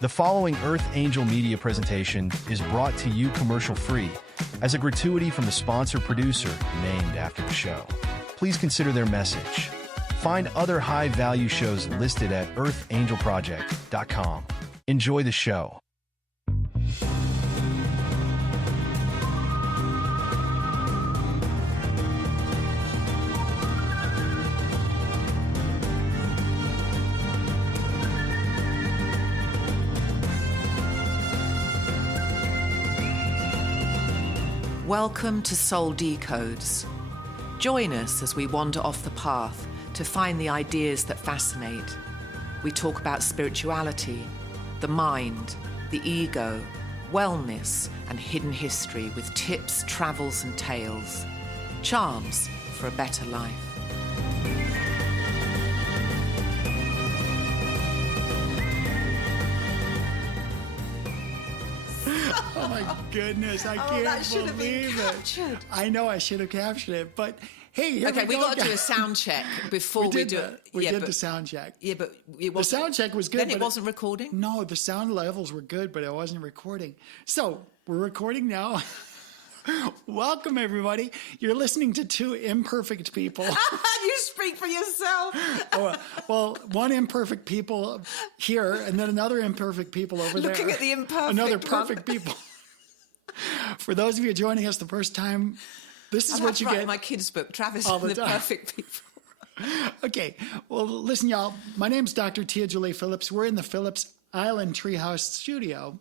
The following Earth Angel Media presentation is brought to you commercial-free as a gratuity from the sponsor producer named after the show. Please consider their message. Find other high-value shows listed at earthangelproject.com. Enjoy the show. Welcome to Soul Decodes. Join us as we wander off the path to find the ideas that fascinate. We talk about spirituality, the mind, the ego, wellness, and hidden history with tips, travels, and tales. Charms for a better life. Oh my goodness, I can't that should have been believe captured. it. I know I should have captured it, but hey, here Okay, we we go. got to do a sound check before we do it. We did the sound check. Yeah, but The sound check was good. Then it but wasn't recording? No, the sound levels were good, but it wasn't recording. So we're recording now. Welcome, everybody. You're listening to two imperfect people. You speak for yourself. Well, one imperfect people here, and then another imperfect people over there. Looking at the imperfect Another one. perfect people. For those of you joining us the first time, this is what you get. In my kids' book, Travis all and the the time. Perfect People. Okay, well, listen, y'all. My name's Dr. Jolie Phillips. We're in the Phillips Island Treehouse Studio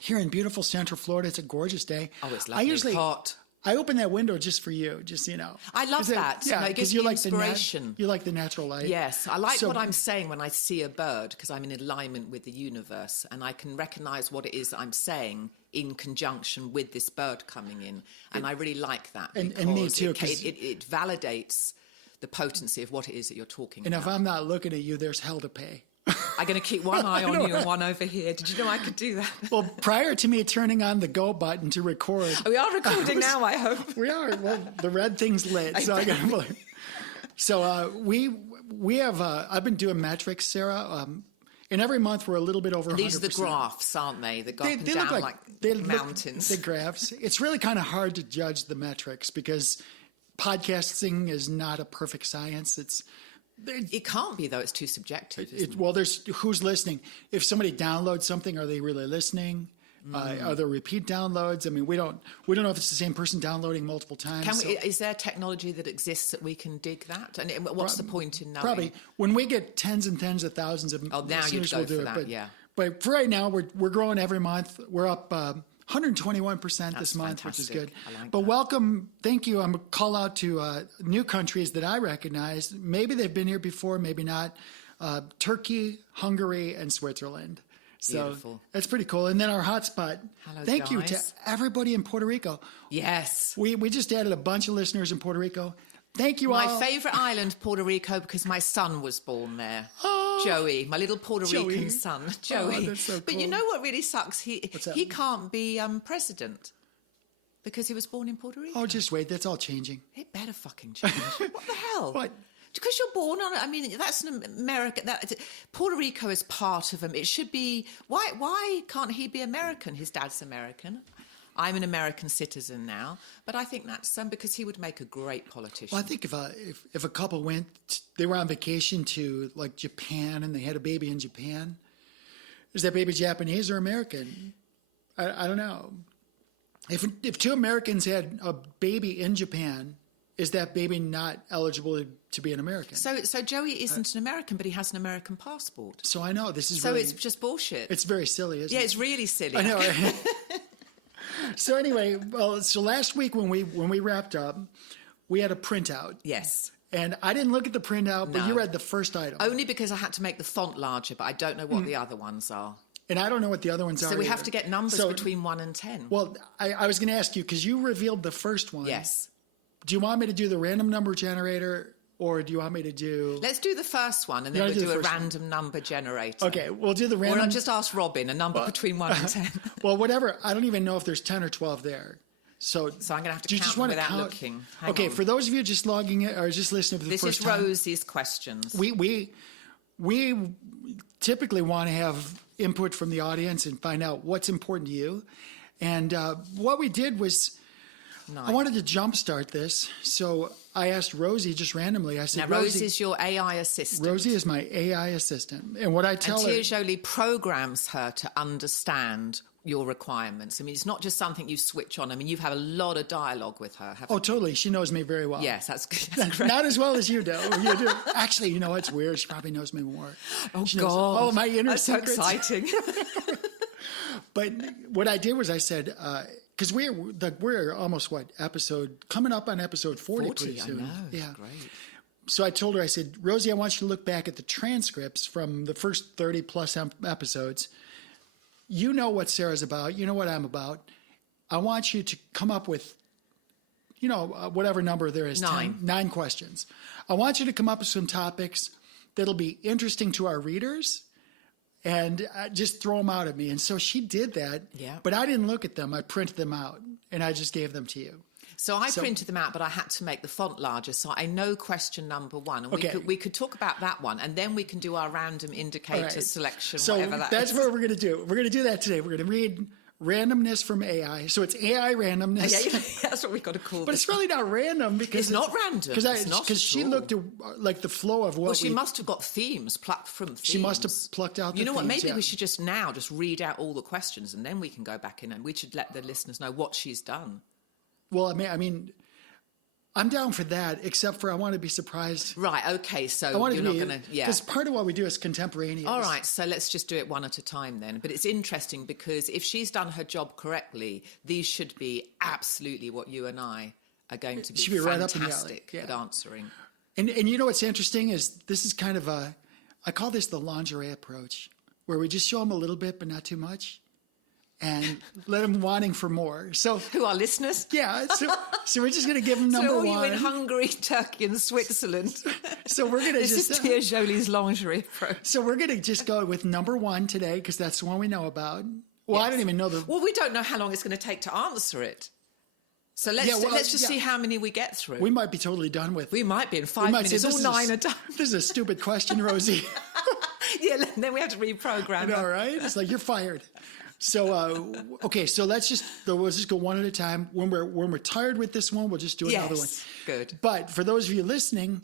here in beautiful Central Florida. It's a gorgeous day. Oh, it's lovely. Hot. I open that window just for you, just so you know. I love that. Yeah, it gives you me like inspiration. you like the natural light. Yes, I like what I'm saying when I see a bird because I'm in alignment with the universe and I can recognize what it is that I'm saying in conjunction with this bird coming in. And I really like that. And me too. It validates the potency of what it is that you're talking and about. if I'm not looking at you, there's hell to pay. I'm going to keep one eye on you and one over here. Did you know I could do that? Well, prior to me turning on the go button to record. We are recording now, I hope. We are. Well, the red thing's lit, so I gotta believe. So we have. I've been doing metrics, Sarah. And every month we're a little bit over 100%. These are the graphs, aren't they? They go up and they down look like Look, mountains. the graphs. It's really kind of hard to judge the metrics because podcasting is not a perfect science. It can't be, though. It's too subjective, isn't it? Well, there's who's listening. If somebody downloads something, are they really listening? Are there repeat downloads? I mean, we don't know if it's the same person downloading multiple times. Is there technology that exists that we can dig that? And what's the point in knowing? Probably when we get tens and tens of thousands of now listeners, you'd go we'll do for it. that, But, yeah. but for right now, we're growing every month. We're up 121% this That's month, which is good. I like but that. welcome, thank you. I'm gonna call out to new countries that I recognize. Maybe they've been here before, maybe not. Turkey, Hungary, and Switzerland. So Beautiful. that's pretty cool. And then our hotspot. Hello, thank you to guys. everybody in Puerto Rico. Yes. We just added a bunch of listeners in Puerto Rico. Thank you all. My favourite island, Puerto Rico, because my son was born there. Oh, Joey, my little Puerto Joey. Rican son, Joey. Oh, that's so But you cool. know what really sucks? He that? can't be president because he was born in Puerto Rico. Oh, just wait. That's all changing. It better fucking change. What the hell? What? Because you're born on, I mean, that's an American. Puerto Rico is part of him. It should be. Why can't he be American? His dad's American. I'm an American citizen now, but I think that's because he would make a great politician. Well, I think if a couple they were on vacation to like Japan and they had a baby in Japan, is that baby Japanese or American? I don't know. If two Americans had a baby in Japan, is that baby not eligible to be an American? So Joey isn't an American, but he has an American passport. So I know this is So really, it's just bullshit. it's very silly, isn't it? Yeah, it's really silly. I know. Right? So anyway, so last week when we wrapped up, we had a printout. Yes. And I didn't look at the printout, but No. you read the first item. Only because I had to make the font larger, but I don't know what the other ones are. And I don't know what the other ones are. So we have either. to get numbers So- between 1 and 10. Well, I was going to ask you, because you revealed the first one. Yes. Do you want me to do the random number generator, or do you want me to do... Let's do the first one, and You then wanna we'll do do the a first one? random number generator. Okay, we'll do the Or random... I'll just ask Robin, a number between 1 and 10. Well, whatever. I don't even know if there's 10 or 12 there. So So I'm going to have to do you count just them want without count? looking. Hang Okay, on. for those of you just logging in or just listening for the This first is time... Rosie's questions. We typically want to have input from the audience and find out what's important to you. And what we did was, Nice. I wanted to jumpstart this. So I asked Rosie just randomly. I said, Now, Rosie is your AI assistant. Rosie is my AI assistant. And what I tell her... And Jolie programs her to understand your requirements. I mean, it's not just something you switch on. I mean, you've had a lot of dialogue with her, haven't you? Totally. She knows me very well. Yes, that's good. That's great. Not as well as you do. You do. Actually, you know what's weird? She probably knows me more. Oh, she God. Knows all my inner that's secrets. so exciting. But what I did was I said... because we're almost coming up on episode 40 pretty soon. I know. Yeah. Great. So I told her, I said, Rosie, I want you to look back at the transcripts from the first 30 plus episodes. You know what Sarah's about. You know what I'm about. I want you to come up with, whatever number there is. 9 questions. I want you to come up with some topics that'll be interesting to our readers. And just throw them out at me. And so she did that. Yeah. But I didn't look at them. I printed them out. And I just gave them to you. So I printed them out, but I had to make the font larger. So I know question number 1. And Okay. we could talk about that one. And then we can do our random indicator selection, so whatever that that's is. what we're going to do. We're going to do that today. We're going to read randomness from AI. So it's AI randomness. Yeah, that's what we've got to call But it's really not random because It's not random. It's not Because at she all. looked at the flow of what Well, she must have got themes plucked from themes. She must have plucked out the You know what? themes, Maybe yeah. we should just read out all the questions and then we can go back in and we should let the listeners know what she's done. Well, I mean, I'm down for that, except for I want to be surprised. Right, okay, so I want you're to not be, going to... Yeah. because part of what we do is contemporaneous. All right, so let's just do it one at a time then. But it's interesting because if she's done her job correctly, these should be absolutely what you and I are going to be, Should be right up in the alley. fantastic Yeah. at answering. And you know what's interesting is this is kind of I call this the lingerie approach, where we just show them a little bit, but not too much, and let them wanting for more. So Who are listeners? yeah, so we're just going to give them number So all one. you in Hungary, Turkey and Switzerland. So we're going to This just is Tia Jolie's lingerie approach. so we're going to just go with number 1 today because that's the one we know about. Well, I Yes. don't even know the. Well, we don't know how long it's going to take to answer it. So let's just see how many we get through. We might be totally done with. We might be in 5 We might say, minutes. All "This is 9 are done. This is a stupid question, Rosie. Yeah, and then we have to reprogram. All right, it's like you're fired. So okay, so we'll just go one at a time. When we're tired with this one, we'll just do another one. Yes, good. But for those of you listening,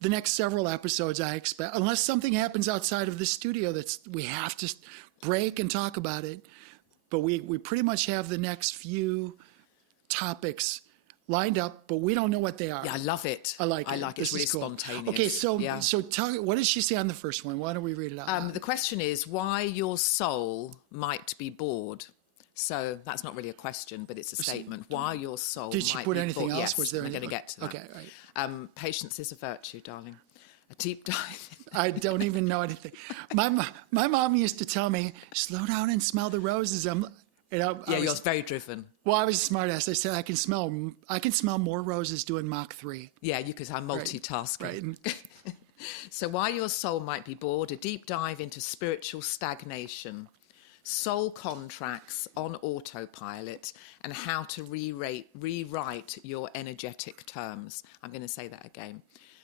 the next several episodes, I expect, unless something happens outside of the studio we have to break and talk about it. But we pretty much have the next few topics lined up, but we don't know what they are. Yeah, I love it. I like it. It's This really is cool. spontaneous. Okay, so Yeah. what did she say on the first one? Why don't we read it out? The question is why your soul might be bored. So that's not really a question, but it's a statement. Why your soul Did she might put be anything bored. else? Yes, Was there I'm going to anything? get to that. Okay, right. Patience is a virtue, darling. A deep dive. I don't even know anything. My mom used to tell me, slow down and smell the roses. You're very driven. Well, I was a smart ass. I said I can smell more roses doing Mach 3. Yeah, because I'm multitasking. Right. So why your soul might be bored, a deep dive into spiritual stagnation, soul contracts on autopilot, and how to rewrite your energetic terms. I'm going to say that again.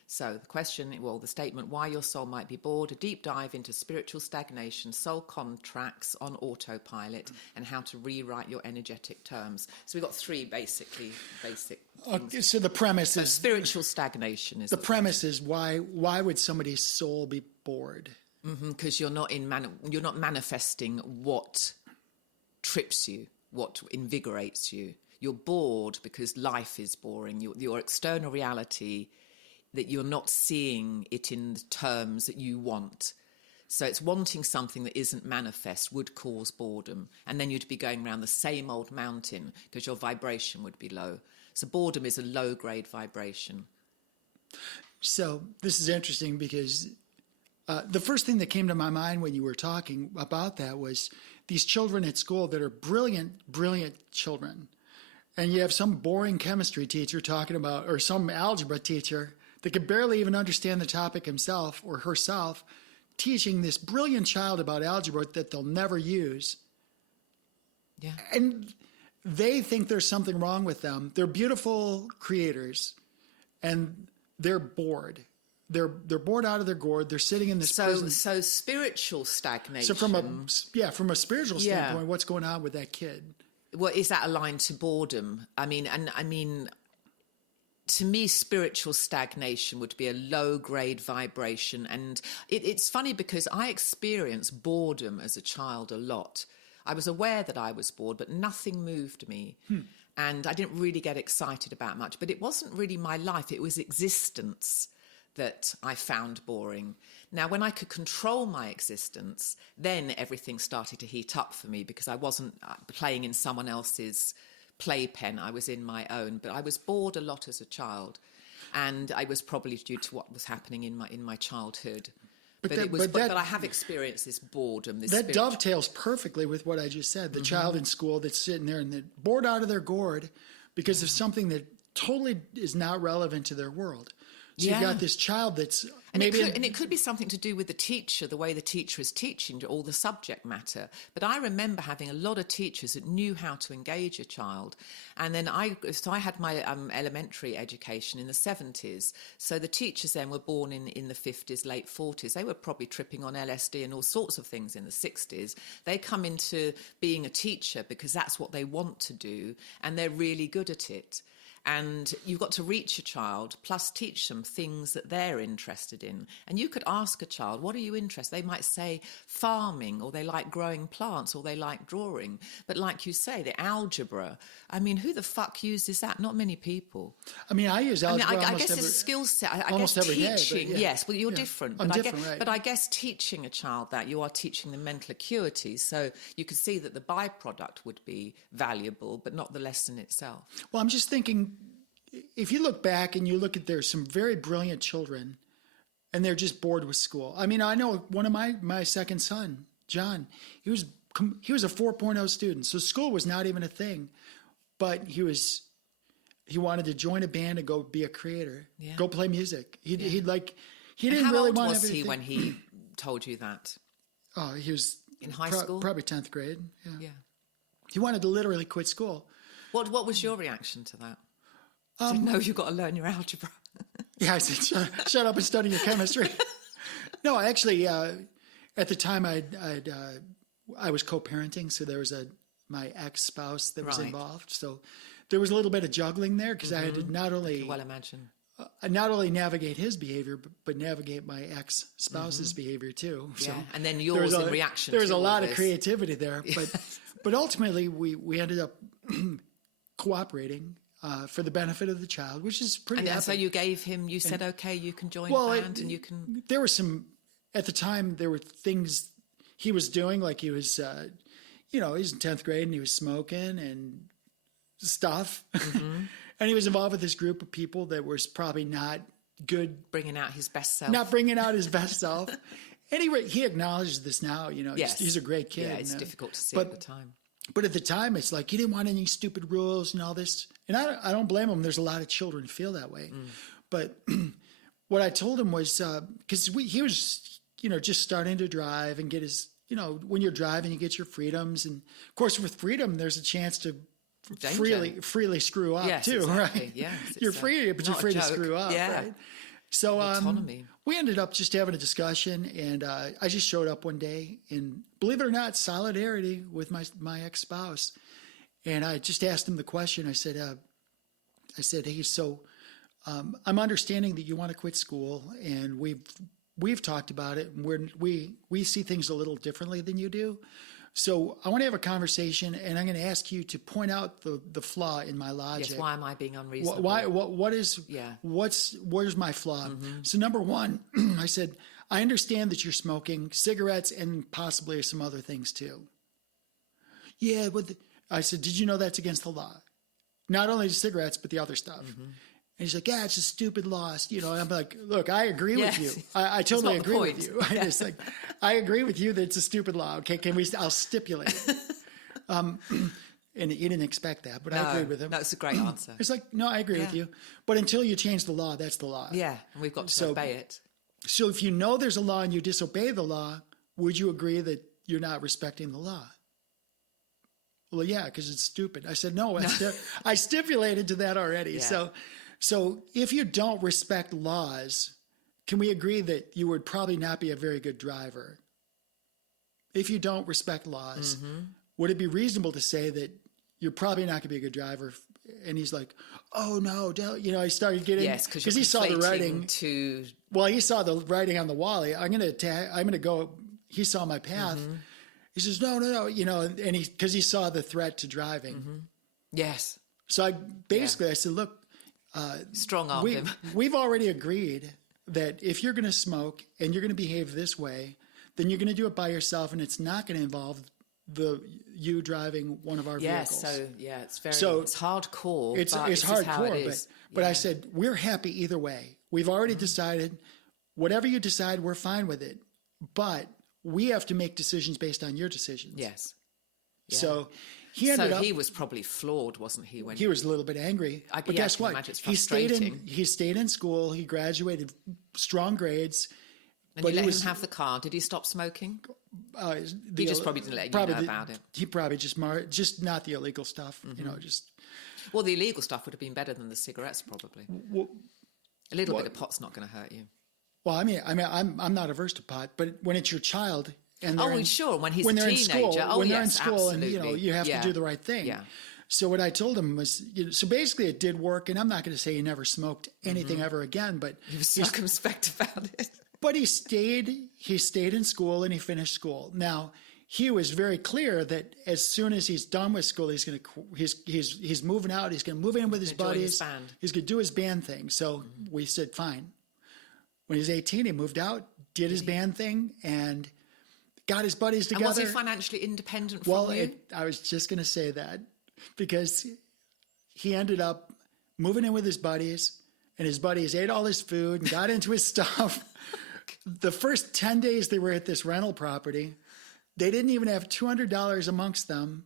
So the statement, why your soul might be bored, a deep dive into spiritual stagnation, soul contracts on autopilot, and how to rewrite your energetic terms. So we've got 3 basic things. Okay, so the premise is Spiritual stagnation is the premise is why would somebody's soul be bored? because you're not manifesting what trips you, what invigorates you. You're bored because life is boring. Your external reality, that you're not seeing it in the terms that you want. So it's wanting something that isn't manifest would cause boredom. And then you'd be going around the same old mountain because your vibration would be low. So boredom is a low-grade vibration. So this is interesting because the first thing that came to my mind when you were talking about that was these children at school that are brilliant, brilliant children. And you have some boring chemistry teacher talking about, or some algebra teacher that could barely even understand the topic himself or herself, teaching this brilliant child about algebra that they'll never use. Yeah. And they think there's something wrong with them. They're beautiful creators, and they're bored. they're bored out of their gourd. They're sitting in this prison. So spiritual stagnation. So from a spiritual standpoint, what's going on with that kid? Well, is that aligned to boredom? I mean, to me, spiritual stagnation would be a low-grade vibration. And it's funny because I experienced boredom as a child a lot. I was aware that I was bored, but nothing moved me. And I didn't really get excited about much. But it wasn't really my life. It was existence that I found boring. Now, when I could control my existence, then everything started to heat up for me because I wasn't playing in someone else's playpen. I was in my own. But I was bored a lot as a child. And I was probably due to what was happening in my childhood. But I have experienced this boredom. That dovetails perfectly with what I just said. The child in school that's sitting there and they're bored out of their gourd because of something that totally is not relevant to their world. So you've got this child that's it could be something to do with the teacher, the way the teacher is teaching all the subject matter. But I remember having a lot of teachers that knew how to engage a child. And then I had my elementary education in the 70s. So the teachers then were born in the 50s, late 40s. They were probably tripping on LSD and all sorts of things in the 60s. They come into being a teacher because that's what they want to do. And they're really good at it. And you've got to reach a child, plus teach them things that they're interested in. And you could ask a child, what are you interested in? They might say farming, or they like growing plants, or they like drawing. But like you say, the algebra, I mean, who the fuck uses that? Not many people. I mean, I use algebra I guess it's a skill set. I almost guess every day, teaching, but yes, well, you're different. I'm different, right. But I guess teaching a child that, you are teaching them mental acuity. So you could see that the byproduct would be valuable, but not the lesson itself. Well, I'm just thinking, if you look back and you look at, there's some very brilliant children and they're just bored with school. I mean, I know one of my second son, John, he was a 4.0 student. So school was not even a thing, but he wanted to join a band and go be a creator, go play music. He didn't really want everything. How old was he when he told you that? Oh, he was in high school? Probably 10th grade. Yeah. He wanted to literally quit school. What was your reaction to that? No, you've got to learn your algebra. Yeah, I said, shut up and study your chemistry. No, actually, at the time I was co-parenting, so there was my ex-spouse that was involved. So there was a little bit of juggling there because I had to not only navigate his behavior, but navigate my ex-spouse's behavior too. Yeah, so and then yours in reaction. There was a lot of creativity there, but ultimately we ended up cooperating. For the benefit of the child, which is pretty. And so you gave him. You said, "Okay, you can join the band, and you can." There were some at the time. There were things he was doing, like he was, he was in 10th grade and he was smoking and stuff, and he was involved with this group of people that was probably not good, bringing out his best self. Not bringing out his best self. Anyway, he acknowledges this now. Yes. He's a great kid. Yeah, it's difficult to see at the time. But at the time, it's like he didn't want any stupid rules and all this. And I don't blame him. There's a lot of children who feel that way. But what I told him was, because he was, just starting to drive and get his, when you're driving, you get your freedoms. And of course, with freedom, there's a chance to freely screw up too, exactly. right? Yes, you're free, but you're free to screw up, right? So autonomy. We ended up just having a discussion, and I just showed up one day, and believe it or not, solidarity with my ex-spouse. And I just asked him the question. I said, hey, so I'm understanding that you want to quit school, and we've talked about it, and we see things a little differently than you do. So I want to have a conversation, and I'm going to ask you to point out the flaw in my logic. Yes, why am I being unreasonable? Where's my flaw? So number one, I said, I understand that you're smoking cigarettes and possibly some other things too. Yeah, but I said, did you know that's against the law? Not only the cigarettes, but the other stuff. And he's like, yeah, it's a stupid law. And I'm like, look, I agree with you. I totally agree with you. I agree with you that it's a stupid law. Okay, I'll stipulate it. And he didn't expect that, but I agree with him. That's a great answer. It's like, no, I agree with you. But until you change the law, that's the law. Yeah, and we've got to obey it. So if you know there's a law and you disobey the law, would you agree that you're not respecting the law? Well, yeah, because it's stupid. I said, no, I stipulated to that already. Yeah. So if you don't respect laws, can we agree that you would probably not be a very good driver if you don't respect laws? Would it be reasonable to say that you're probably not going to be a good driver? And he's like, oh no, don't, he started getting, Yes, because he saw the writing. To... Well, he saw the writing on the wall. I'm going to go, he saw my path. He says, no, and because he saw the threat to driving. Yes. So I said, look, strong arm him. We've already agreed that if you're going to smoke and you're going to behave this way, then you're going to do it by yourself, and it's not going to involve you driving one of our vehicles. It's hardcore. It's hardcore, but I said we're happy either way. We've already decided. Whatever you decide, we're fine with it. But we have to make decisions based on your decisions. Yes. Yeah. So he was probably flawed, wasn't he? When he was a little bit angry. But guess what? He stayed in school. He graduated, strong grades. And you let him have the car. Did he stop smoking? He just probably didn't let you know about it. He probably just not the illegal stuff, just. Well, the illegal stuff would have been better than the cigarettes, probably. A little bit of pot's not going to hurt you. Well, I'm not averse to pot, but when it's your child and when he's a teenager, when they're in school, absolutely. and you have to do the right thing. Yeah. So what I told him was, so basically it did work, and I'm not going to say he never smoked anything ever again, but he was circumspect about it. But he stayed in school and he finished school. Now, he was very clear that as soon as he's done with school, he's moving out. He's going to move in with his buddies. He's going to do his band thing. So we said, fine. When he was 18, he moved out, did his band thing, and got his buddies together. And was he financially independent from you? I was just going to say that because he ended up moving in with his buddies, and his buddies ate all his food and got into his stuff. The first 10 days they were at this rental property, they didn't even have $200 amongst them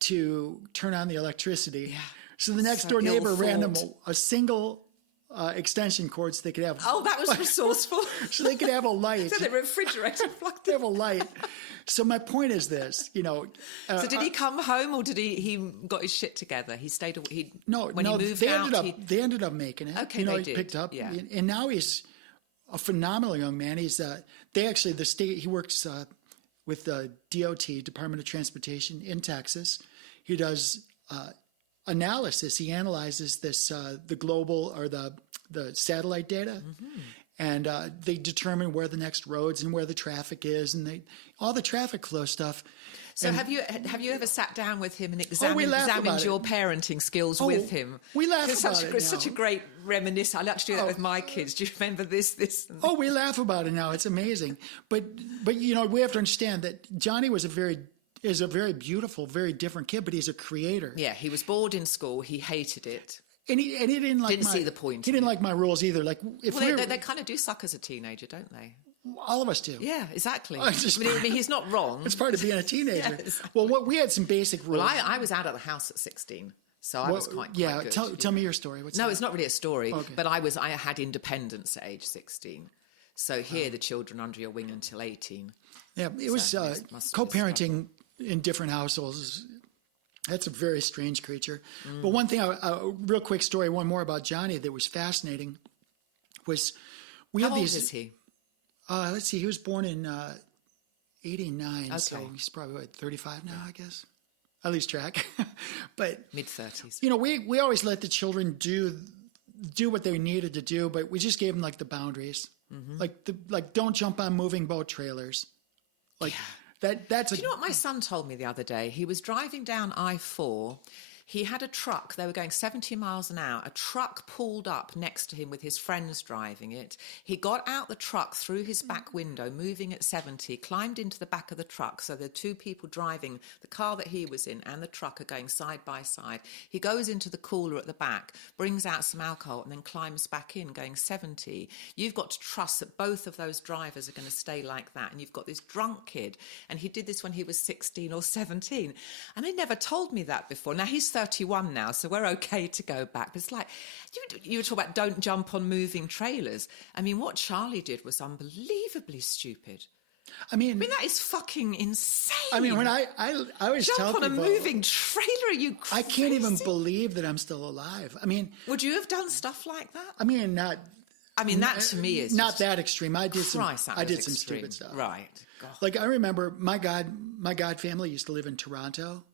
to turn on the electricity. Yeah. So the next door neighbor ran them a single extension cord so they could have. Oh, that was resourceful. So they could have a light. So the refrigerator plugged in. They have a light. So my point is this, so did he come home, or did he got his shit together? He stayed. He moved out. They ended up making it. Okay, he picked up. Yeah. And now he's a phenomenal young man. He's the state. He works with the DOT, Department of Transportation in Texas. He does analysis. He analyzes this the global or the satellite data, and they determine where the next roads and where the traffic is, and all the traffic flow stuff. So have you ever sat down with him and examined your parenting skills with him? We laugh about it. It's such a great reminiscence. I like to do that with my kids. Do you remember this? And we laugh about it now. It's amazing. But we have to understand that Johnny is a very beautiful, very different kid, but he's a creator. Yeah, he was bored in school. He hated it. And he didn't see the point. He didn't like my rules either. Like they kind of do suck as a teenager, don't they? All of us do. Yeah, exactly. He's not wrong. It's part of being a teenager. Yeah, exactly. Well, we had some basic rules. Well, I was out of the house at 16, so I was quite good. Tell me your story. It's not really a story, but I had independence at age 16. So here, the children under your wing until 18. Yeah, it was co-parenting in different households. That's a very strange creature. But one thing, a real quick story, one more about Johnny that was fascinating was How old is he? Let's see, he was born in 89, okay. so he's probably 35 now, I guess. I lose track. But mid-30s. We always let the children do what they needed to do, but we just gave them like the boundaries. Like don't jump on moving boat trailers. Like that's Do you know what my son told me the other day? He was driving down I-4. He had a truck. They were going 70 miles an hour. A truck pulled up next to him with his friends driving it. He got out the truck through his back window, moving at 70, climbed into the back of the truck. So the two people driving the car that he was in and the truck are going side by side. He goes into the cooler at the back, brings out some alcohol, and then climbs back in going 70. You've got to trust that both of those drivers are going to stay like that. And you've got this drunk kid. And he did this when he was 16 or 17. And he never told me that before. Now, he's 31 now, so we're okay to go back. But it's like, you were talking about don't jump on moving trailers. I mean, what Charlie did was unbelievably stupid. I mean, that is fucking insane. I mean, when I always tell people, jump on a moving trailer, are you crazy? I can't even believe that I'm still alive. I mean, would you have done stuff like that? I mean, not. I mean, that to me is not that extreme. I did some extreme. stupid stuff. Right. God. Like I remember my God family used to live in Toronto.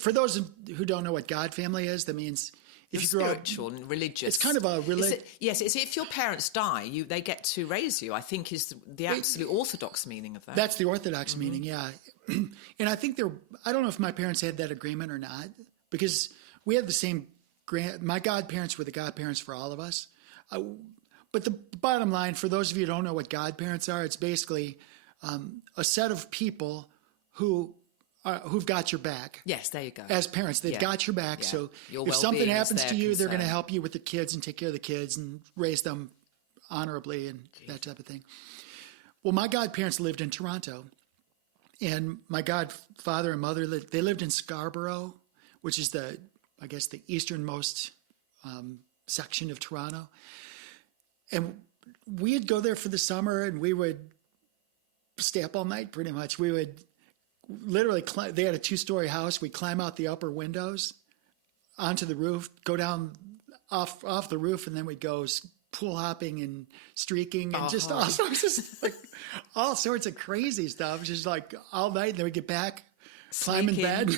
For those who don't know what God family is, that means if you grow up spiritual and religious. It's kind of a religion. Yes, it's if your parents die, they get to raise you. I think is the absolute orthodox meaning of that. That's the orthodox meaning, yeah. And I think I don't know if my parents had that agreement or not, because we had the same my godparents were the godparents for all of us. But the bottom line, for those of you who don't know what godparents are, it's basically a set of people who've got your back. Yes, there you go. As parents, they've got your back. Yeah. So if something happens to you, they're going to help you with the kids and take care of the kids and raise them honorably and that type of thing. Well, my godparents lived in Toronto, and my godfather and mother they lived in Scarborough, which is the easternmost section of Toronto. And we'd go there for the summer, and we would stay up all night pretty much. We would literally they had a 2-story house. We'd climb out the upper windows onto the roof, go down off the roof, and then we'd go pool hopping and streaking and just all sorts of crazy stuff. Just like all night, and then we'd get back, climb in bed,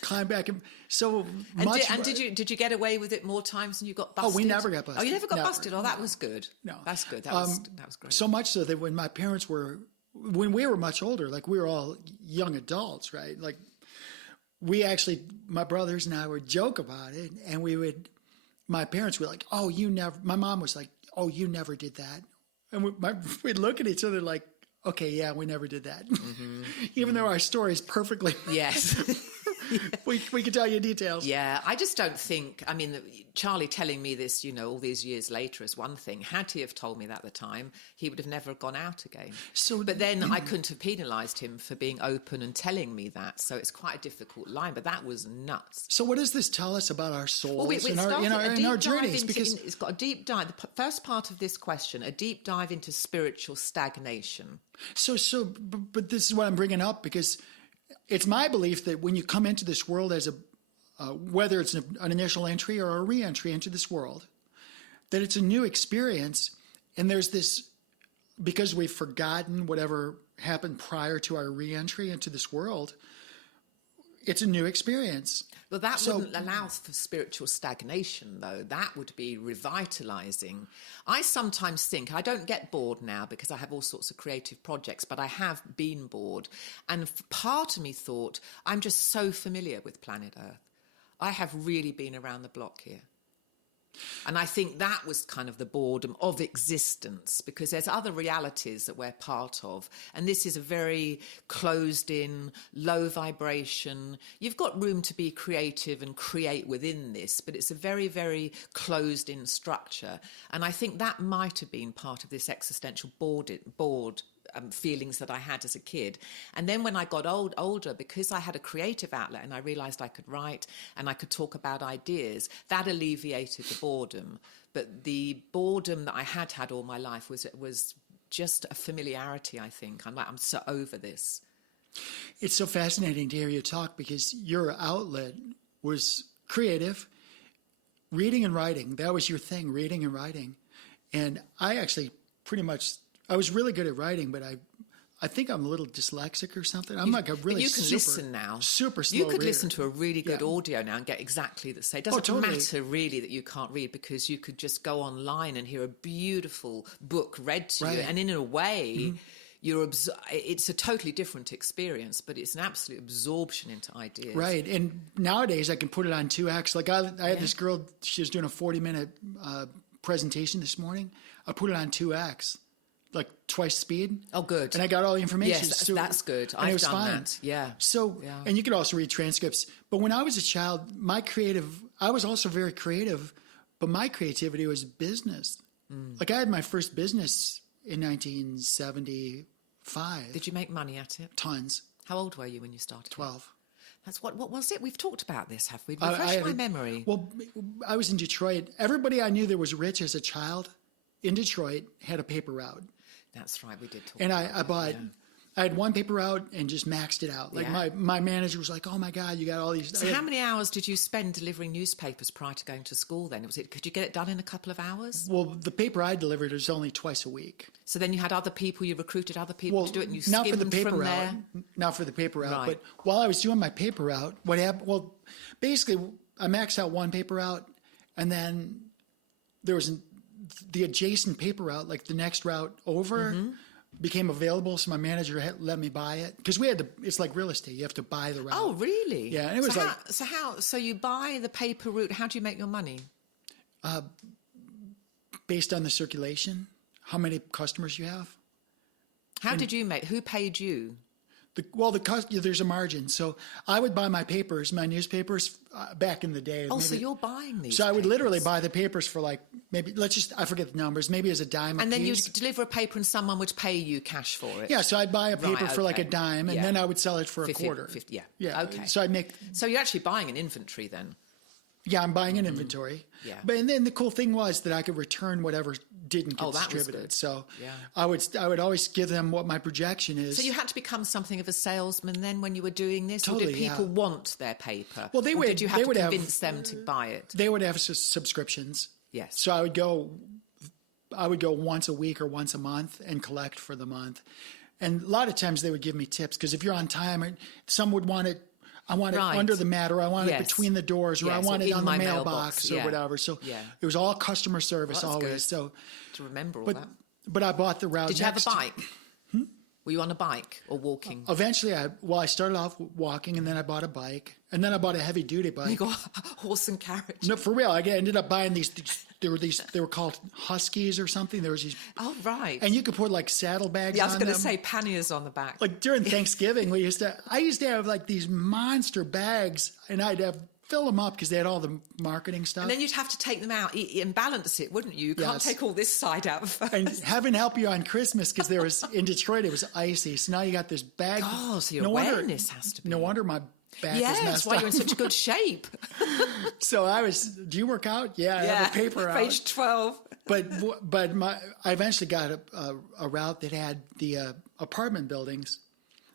climb back. So did you get away with it more times than you got busted? Oh, we never got busted. Oh, you never got busted? Oh, that was good. No. That's good. That was great. So much so that when we were much older, like we were all young adults, right? Like my brothers and I would joke about it, and my parents were like, "Oh, you never." My mom was like, "Oh, you never did that," and we'd look at each other like, "Okay, yeah, we never did that," even though our story is perfectly yes. we can tell you details. Yeah, I just don't think, I mean, Charlie telling me this, all these years later is one thing. Had he have told me that at the time, he would have never gone out again. But then I couldn't have penalised him for being open and telling me that. So it's quite a difficult line, but that was nuts. So what does this tell us about our souls and our journeys? Because it's got a deep dive. The first part of this question, a deep dive into spiritual stagnation. But this is what I'm bringing up, because it's my belief that when you come into this world as whether it's an initial entry or a re-entry into this world, that it's a new experience. And there's this, because we've forgotten whatever happened prior to our re-entry into this world, it's a new experience. Well, that wouldn't allow for spiritual stagnation, though. That would be revitalizing. I sometimes think, I don't get bored now because I have all sorts of creative projects, but I have been bored. And part of me thought, I'm just so familiar with planet Earth. I have really been around the block here. And I think that was kind of the boredom of existence, because there's other realities that we're part of. And this is a very closed in, low vibration. You've got room to be creative and create within this, but it's a very, very closed in structure. And I think that might have been part of this existential bored feelings that I had as a kid. And then when I got older, because I had a creative outlet and I realized I could write and I could talk about ideas, that alleviated the boredom. But the boredom that I had all my life was just a familiarity, I think. I'm so over this. It's so fascinating to hear you talk, because your outlet was creative, reading and writing. That was your thing, reading and writing. And I actually I was really good at writing, but I think I'm a little dyslexic or something. I'm like a really listen now. Super slow You could reader. listen to a really good audio now and get exactly the same. It doesn't matter really that you can't read, because you could just go online and hear a beautiful book read to you. And in a way, it's a totally different experience, but it's an absolute absorption into ideas. Right. And nowadays I can put it on 2x. Like I had this girl, she was doing a 40-minute presentation this morning. I put it on 2x. Like twice speed. Oh, good. And I got all the information. Yes, that's good. I've done that. Yeah. And you could also read transcripts. But when I was a child, I was also very creative, but my creativity was business. Like I had my first business in 1975. Did you make money at it? Tons. How old were you when you started? 12. That's what was it? We've talked about this, have we? Refresh my memory. Well, I was in Detroit. Everybody I knew that was rich as a child in Detroit had a paper route. That's right, we did talk and about I bought I had one paper route and just maxed it out. Like my manager was like, "Oh my God, you got all these." So how many hours did you spend delivering newspapers prior to going to school then? Could you get it done in a couple of hours? Well, the paper I delivered was only twice a week. So then you had other people, you recruited other people to do it, and you not for the skimmed paper from route, there? not for the paper route. Right. But while I was doing my paper route, what happened? Well, basically, I maxed out one paper route, and then there was the adjacent paper route, like the next route over, became available. So my manager let me buy it because we had to. It's like real estate; you have to buy the route. Oh, really? Yeah, and it was so you buy the paper route. How do you make your money? Based on the circulation, how many customers you have. How did you make? Who paid you? There's a margin. So I would buy my newspapers back in the day. Oh, so you're buying these. So I would literally buy the papers for like maybe I forget the numbers. Maybe as a dime. And then you'd deliver a paper, and someone would pay you cash for it. Yeah, so I'd buy a paper for like a dime, and then I would sell it for a quarter. 50, yeah. Yeah. Okay. So I'd make. So you're actually buying an inventory then. Yeah, I'm buying an inventory. Yeah. And then the cool thing was that I could return whatever didn't get that was distributed. good. So Yeah. I would always give them what my projection is. So you had to become something of a salesman then when you were doing this? Totally, or did people want their paper? Well, or did you have to convince them to buy it? They would have subscriptions. Yes. So I would go once a week or once a month and collect for the month. And a lot of times they would give me tips because if you're on time, some would want it. I want it under the mat, or I want it between the doors, or I want it on the mailbox or whatever. So it was all customer service always. Good. So to remember all that. But I bought the route. Did you have a bike? Were you on a bike or walking? Eventually, I started off walking, and then I bought a bike, and then I bought a heavy duty bike. You got a horse and carriage. No, for real. I ended up buying these. They were called Huskies or something. There was these. Oh, right. And you could put like saddlebags. Yeah, I was going to say panniers on the back. Like during Thanksgiving, I used to have like these monster bags, and I'd fill them up because they had all the marketing stuff. And then you'd have to take them out and balance it, wouldn't you? You can't take all this side out first. And having help you on Christmas because in Detroit it was icy, so now you got this bag. Oh, so your awareness has to be. No wonder my back is messed up. That's why you're in such good shape. So do you work out? Yeah, I have a paper out. Page 12. But I eventually got a route that had the apartment buildings.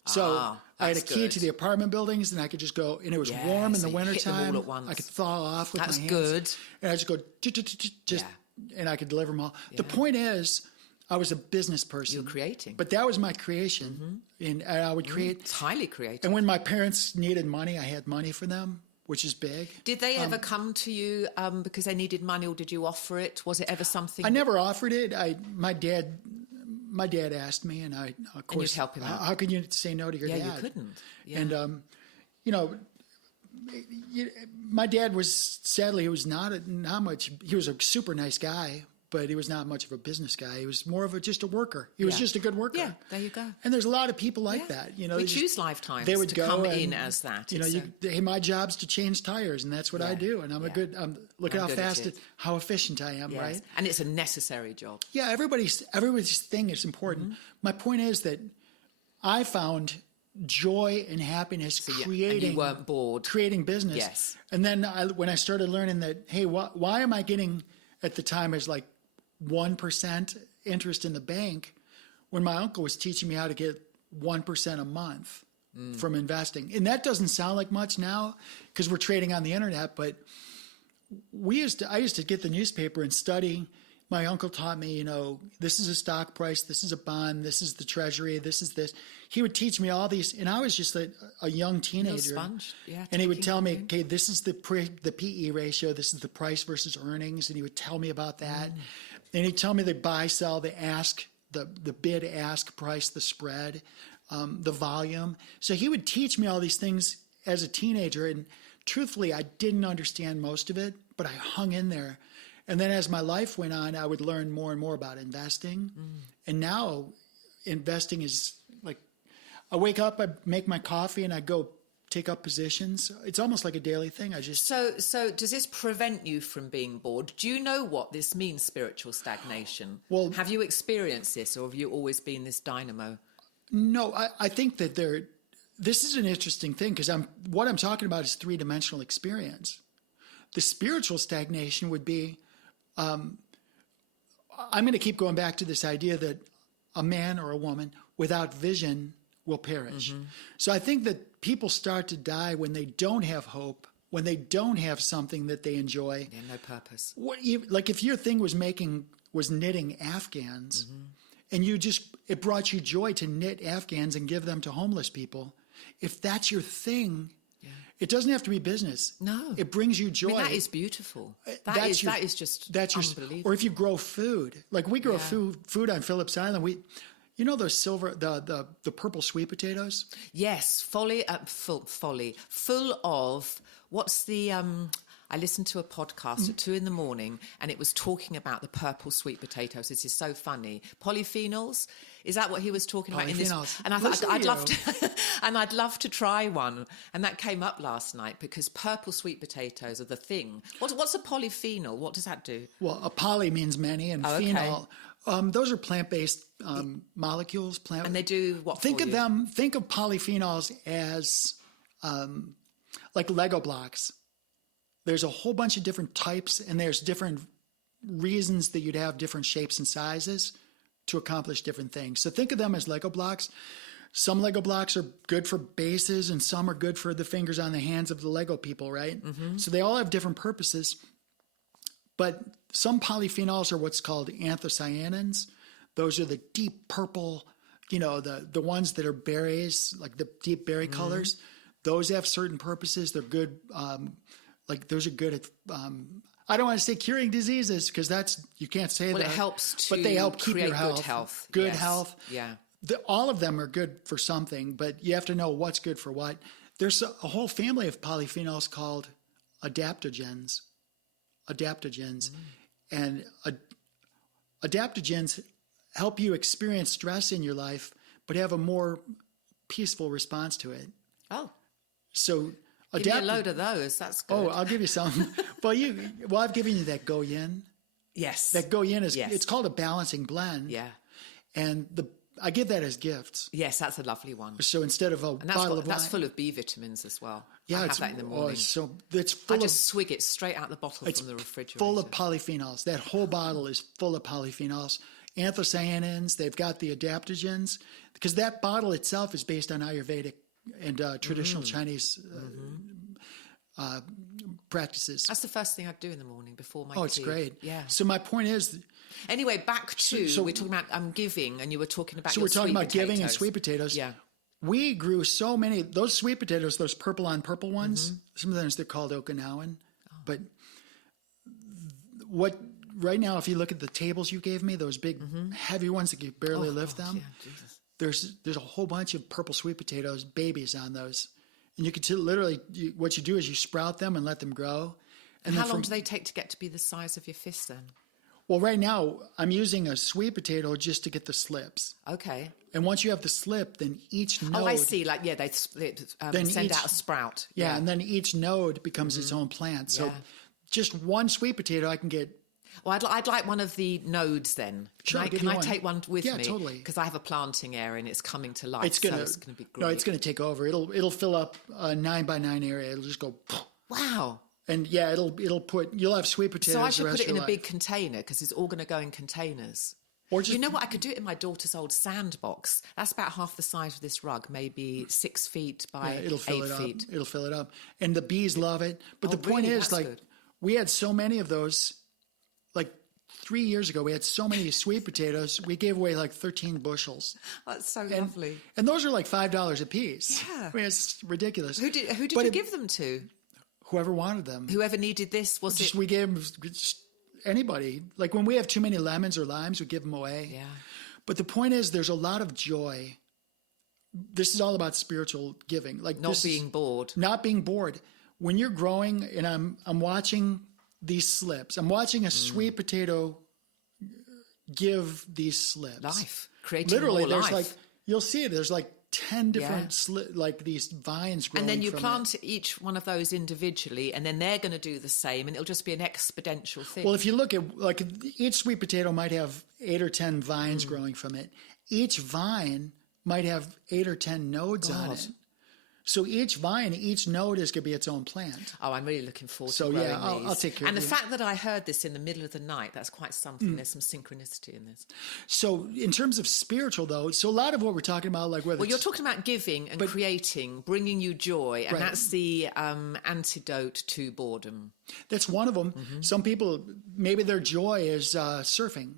So I had a key to the apartment buildings, and I could just go, and it was warm in the wintertime. I could thaw off with my hands. Good. And I just go, and I could deliver them all. Yeah. The point is, I was a business person. You were creating. But that was my creation. And I would create. It's highly creative. And when my parents needed money, I had money for them, which is big. Did they ever come to you because they needed money, or did you offer it? Was it ever something? I never offered it. My dad asked me, and I, of course, and you'd help him out. How could you say no to your dad? Yeah, you couldn't. Yeah. And my dad was sadly he was not much. He was a super nice guy, but he was not much of a business guy. He was more of just a worker. He was just a good worker. Yeah, there you go. And there's a lot of people like that. We choose lifetimes they would to go come in as that. Hey, my job's to change tires, and that's what I do. And look at how fast how efficient I am, right? And it's a necessary job. Yeah, everybody's thing is important. My point is that I found joy and happiness creating. And you weren't bored. Creating business. Yes. And then when I started learning that, hey, why am I getting at the time as like 1% interest in the bank when my uncle was teaching me how to get 1% a month from investing? And that doesn't sound like much now because we're trading on the internet, but I used to get the newspaper and study. My uncle taught me, this is a stock price, this is a bond, this is the treasury, this is this. He would teach me all these, and I was just a young teenager. Sponge. Yeah, and he would tell me, okay, this is the PE ratio, this is the price versus earnings, and he would tell me about that. And he'd tell me the buy, sell, the ask, the bid, ask, price, the spread, the volume. So he would teach me all these things as a teenager, and truthfully, I didn't understand most of it, but I hung in there. And then as my life went on, I would learn more and more about investing. And now investing is like, I wake up, I make my coffee, and I go take up positions. It's almost like a daily thing. So does this prevent you from being bored? Do you know what this means, spiritual stagnation? Well, have you experienced this, or have you always been this dynamo? No, I think that this is an interesting thing because what I'm talking about is three-dimensional experience. The spiritual stagnation would be, I'm going to keep going back to this idea that a man or a woman without vision will perish. So I think that people start to die when they don't have hope, when they don't have something that they enjoy. Yeah, no purpose. Like if your thing was knitting Afghans, and it brought you joy to knit Afghans and give them to homeless people. If that's your thing, it doesn't have to be business. No. It brings you joy. I mean, that is beautiful. That is just unbelievable. Or if you grow food, like we grow food on Phillips Island, you know those the purple sweet potatoes? Yes, full of, what's the, I listened to a podcast at 2 a.m, and it was talking about the purple sweet potatoes. This is so funny. Polyphenols, is that what he was talking about? Polyphenols. And I thought I'd love to try one. And that came up last night because purple sweet potatoes are the thing. What's a polyphenol? What does that do? Well, a poly means many, and phenol. Those are plant-based molecules. And they do what? Think of polyphenols as like Lego blocks. There's a whole bunch of different types, and there's different reasons that you'd have different shapes and sizes to accomplish different things. So think of them as Lego blocks. Some Lego blocks are good for bases, and some are good for the fingers on the hands of the Lego people, right? So they all have different purposes. But some polyphenols are what's called anthocyanins. Those are the deep purple, the ones that are berries, like the deep berry colors. Those have certain purposes. They're good. Those are good at, I don't want to say curing diseases because you can't say that. Well, it helps but they help keep your health. Good health. Good health. Yeah. All of them are good for something, but you have to know what's good for what. There's a whole family of polyphenols called adaptogens. And adaptogens help you experience stress in your life, but have a more peaceful response to it. Oh. So give me a load of those. That's good. Oh, I'll give you some. I've given you that Go Yin. Yes. That Go Yin it's called a balancing blend. Yeah. And I give that as gifts. Yes, that's a lovely one. So instead of bottle of wine. That's full of B vitamins as well. Yeah, I have that in the morning. It's full I just swig it straight out the bottle from the refrigerator. Full of polyphenols. That whole bottle is full of polyphenols. Anthocyanins, they've got the adaptogens. Because that bottle itself is based on Ayurvedic and traditional Chinese practices. That's the first thing I'd do in the morning before my tea. Oh, it's great. Yeah. So my point is... Anyway, back to, we're talking about giving, and you were talking about your sweet potatoes. So we're talking about giving and sweet potatoes. Yeah. We grew so many, those sweet potatoes, those purple on purple ones, sometimes they're called Okinawan. Oh. But right now, if you look at the tables you gave me, those big heavy ones that you barely lift them, there's a whole bunch of purple sweet potatoes, babies on those. And you can literally, what you do is you sprout them and let them grow. And how long do they take to get to be the size of your fist then? Well, right now, I'm using a sweet potato just to get the slips. Okay. And once you have the slip, then each node... Oh, I see. They send out a sprout. Yeah, and then each node becomes its own plant. So just one sweet potato, I can get... Well, I'd like one of the nodes then. Sure, can I take one with me? Yeah, totally. Because I have a planting area and it's coming to life. It's gonna be great. No, it's going to take over. It'll fill up a 9x9 area. It'll just go... Wow. And yeah, you'll have sweet potatoes. So I should the rest put it in of a your big life. container because it's all going to go in containers. Or just, you know what? I could do it in my daughter's old sandbox. That's about half the size of this rug, maybe 6 feet by 8 feet. It'll fill it up. And the bees love it. But the point is, good. we had so many of those, 3 years ago, we had so many sweet potatoes. We gave away 13 bushels. That's so lovely. And those are $5 a piece. Yeah. I mean, it's ridiculous. Who did you give them to? Whoever wanted them. Whoever needed this, We gave them just anybody. Like when we have too many lemons or limes, we give them away. Yeah. But the point is, there's a lot of joy. This is all about spiritual giving. Not being bored. Not being bored. When you're growing, and I'm watching these slips. I'm watching a sweet potato give these slips. Life. Creating Literally, more there's life. You'll see it. There's 10 different these vines growing. And then you from plant each one of those individually, and then they're going to do the same, and it'll just be an exponential thing. Well, if you look at each sweet potato might have 8 or 10 vines growing from it. Each vine might have 8 or 10 nodes on it. So each vine, each node is going to be its own plant. Oh, I'm really looking forward So to growing yeah, I'll these. take care and of the you. fact that I heard this in the middle of the night, that's quite something. There's some synchronicity in this. So in terms of spiritual, though, so a lot of what we're talking about, like whether Well, you're talking about giving and creating, bringing you joy, and Right. that's the antidote to boredom. that's one of them. Some people, maybe their joy is surfing.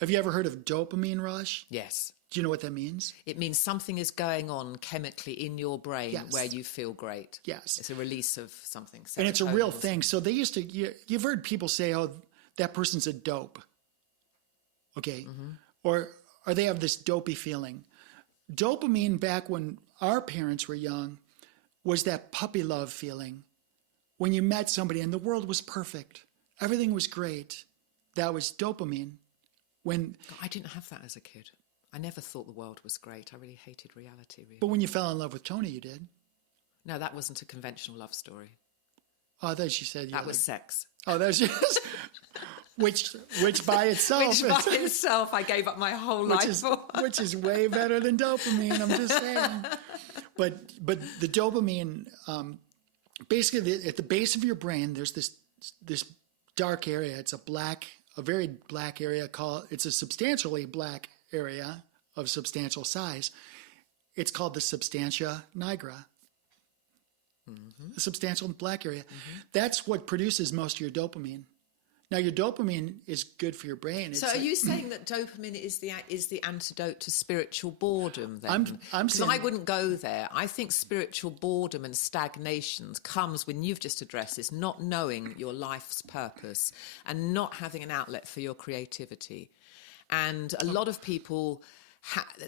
Have you ever heard of dopamine rush? Yes. Do you know what that means? It means something is going on chemically in your brain Yes. where you feel great. Yes. It's a release of something. And it's a real serotonin or thing. So they used to, you've heard people say, oh, that person's a dope. Okay. Or they have this dopey feeling. Dopamine, back when our parents were young, was that puppy love feeling. When you met somebody and the world was perfect, everything was great. That was dopamine. When, I didn't have that as a kid. I never thought the world was great. I really hated reality, really. but when you fell in love with Tony, you did. No, that wasn't a conventional love story. Oh, I thought you said you That like, was sex. oh, that's just which by itself, Which by itself, I gave up my whole which life is for. which is way better than dopamine. I'm just saying. But the dopamine, basically, at the base of your brain, there's this dark area. It's a very black area. It's a substantially black area of substantial size. It's called the substantia nigra. The substantial black area. That's what produces most of your dopamine. Now, your dopamine is good for your brain. So, are you saying that dopamine is the antidote to spiritual boredom? Then, I'm because saying I wouldn't go there. I think spiritual boredom and stagnation comes when you've just addressed this, not knowing your life's purpose and not having an outlet for your creativity. And a lot of people,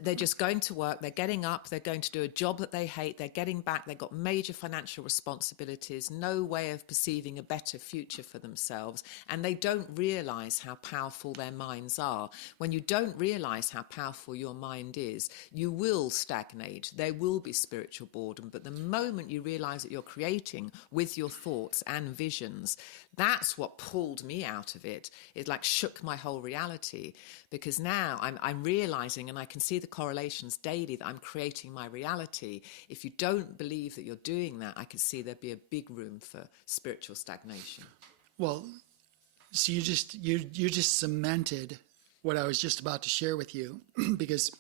they're just going to work, they're getting up, they're going to do a job that they hate, they're getting back, they've got major financial responsibilities, no way of perceiving a better future for themselves, and they don't realise how powerful their minds are. When you don't realise how powerful your mind is, you will stagnate, there will be spiritual boredom, but the moment you realise that you're creating with your thoughts and visions, that's what pulled me out of it. It like shook my whole reality, because now I'm realising, and I can see the correlations daily, that I'm creating my reality. If you don't believe that you're doing that, I can see there'd be a big room for spiritual stagnation. well, so you just cemented what I was just about to share with you, because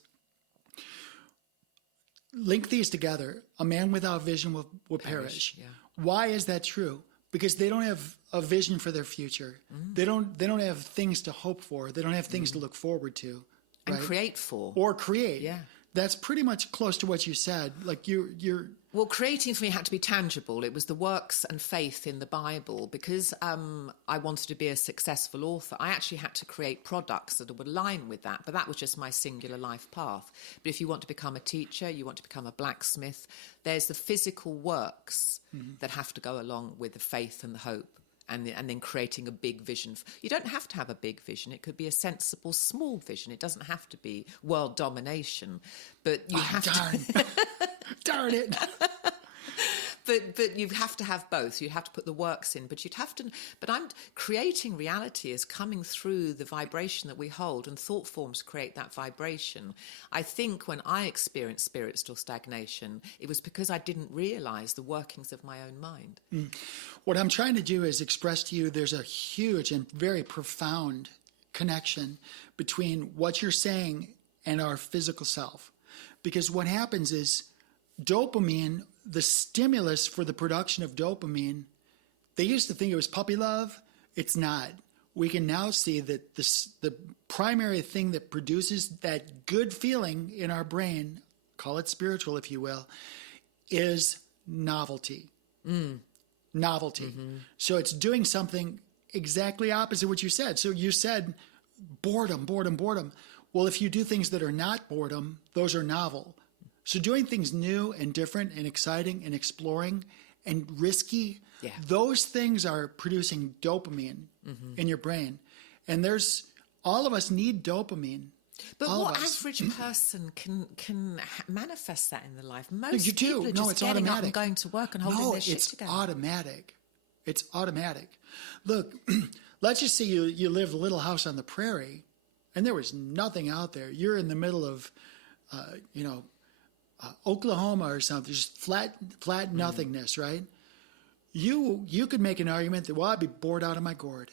link these together. A man without vision will perish. Yeah. Why is that true? Because they don't have a vision for their future. They don't have things to hope for. They don't have things to look forward to. And right? create for. Or create. Yeah. That's pretty much close to what you said. Like you're Well, creating for me had to be tangible. It was the works and faith in the Bible. Because I wanted to be a successful author, I actually had to create products that would align with that. But that was just my singular life path. But if you want to become a teacher, you want to become a blacksmith, there's the physical works that have to go along with the faith and the hope. And then creating a big vision. You don't have to have a big vision. It could be a sensible, small vision. It doesn't have to be world domination. But you have to... Darn it. But you have to have both. You have to put the works in, but you'd have to. But I'm creating reality is coming through the vibration that we hold, and thought forms create that vibration. I think when I experienced spiritual stagnation, it was because I didn't realise the workings of my own mind. What I'm trying to do is express to you there's a huge and very profound connection between what you're saying and our physical self. Because what happens is dopamine, the stimulus for the production of dopamine, they used to think it was puppy love. It's not. We can now see that the primary thing that produces that good feeling in our brain, call it spiritual if you will, is novelty. Novelty. So it's doing something exactly opposite what you said. So you said boredom. Well, if you do things that are not boredom, those are novel. So doing things new and different and exciting and exploring and risky, those things are producing dopamine in your brain. And all of us need dopamine. But all what of us. average person can manifest that in their life? Most You do. people are No, just it's getting up automatic. and going to work and holding their shit together. Automatic. It's automatic. Look, let's just say you live in a little house on the prairie and there was nothing out there. You're in the middle of, Oklahoma or something, just flat nothingness, right? You could make an argument that, well, I'd be bored out of my gourd,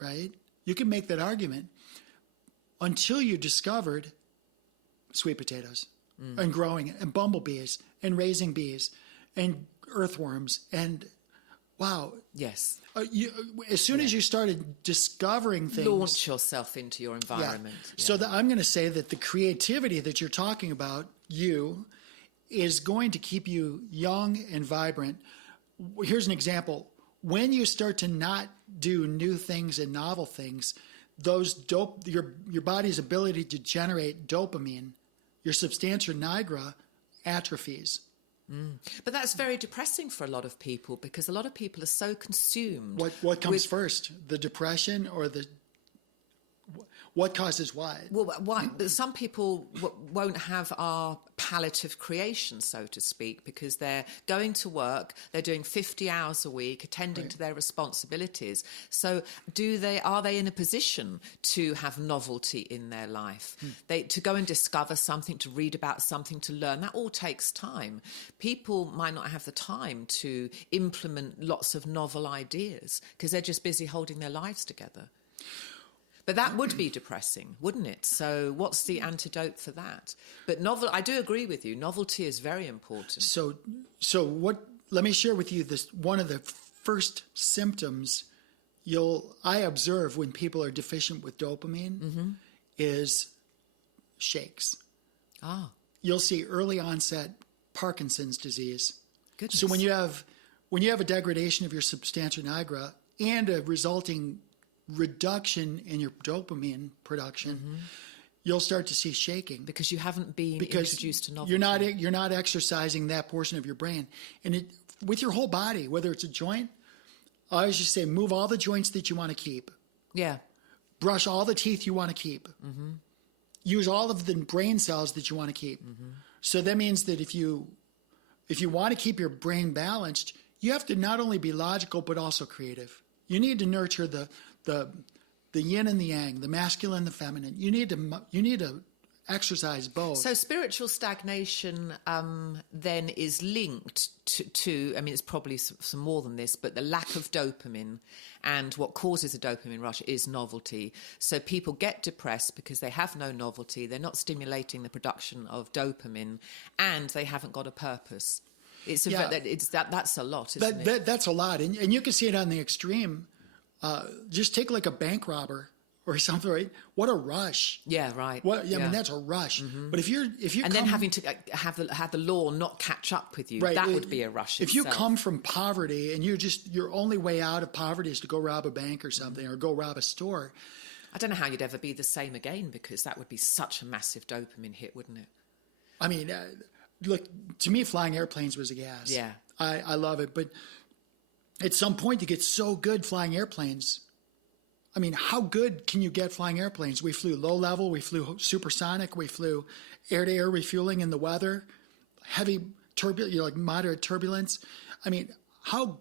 right? You can make that argument until you discovered sweet potatoes and growing it, and bumblebees and raising bees and earthworms and wow. Yes. As soon as you started discovering things, launch yourself into your environment. Yeah. So I'm going to say that the creativity that you're talking about, is going to keep you young and vibrant. Here's an example. When you start to not do new things and novel things, your body's ability to generate dopamine, your substantia nigra, atrophies. But that's very depressing for a lot of people because a lot of people are so consumed. What comes first, the depression or what causes what? Well, why? Some people won't have our palette of creation, so to speak, because they're going to work, they're doing 50 hours a week, attending to their responsibilities. So are they in a position to have novelty in their life? To go and discover something, to read about something, to learn, that all takes time. People might not have the time to implement lots of novel ideas because they're just busy holding their lives together. But that would be depressing, wouldn't it? So what's the antidote for that? But I do agree with you. Novelty is very important. So let me share with you one of the first symptoms I observe when people are deficient with dopamine is shakes. You'll see early onset Parkinson's disease. Goodness. So when you have a degradation of your substantia nigra and a resulting reduction in your dopamine production, you'll start to see shaking because you haven't been introduced to novelty. You're not exercising that portion of your brain, and with your whole body, whether it's a joint. I always just say, move all the joints that you want to keep. Yeah. Brush all the teeth you want to keep. Use all of the brain cells that you want to keep. So that means that if you want to keep your brain balanced, you have to not only be logical but also creative. You need to nurture the yin and the yang, the masculine and the feminine. You need to exercise both. So spiritual stagnation then is linked to, I mean, it's probably some more than this, but the lack of dopamine, and what causes a dopamine rush is novelty. So people get depressed because they have no novelty, they're not stimulating the production of dopamine, and they haven't got a purpose. That's a lot, isn't it? That's a lot. And you can see it on the extreme. Just take like a bank robber or something, right? What a rush. Yeah, right. I mean, that's a rush. But if you then having to have the law not catch up with you, right, that would be a rush. If you come from poverty and your only way out of poverty is to go rob a bank or something or go rob a store. I don't know how you'd ever be the same again, because that would be such a massive dopamine hit, wouldn't it? I mean, look, to me, flying airplanes was a gas. Yeah. I love it. But at some point, you get so good flying airplanes. I mean, how good can you get flying airplanes? We flew low level, we flew supersonic, we flew air-to-air refueling in the weather, heavy turbulence, moderate turbulence. I mean, how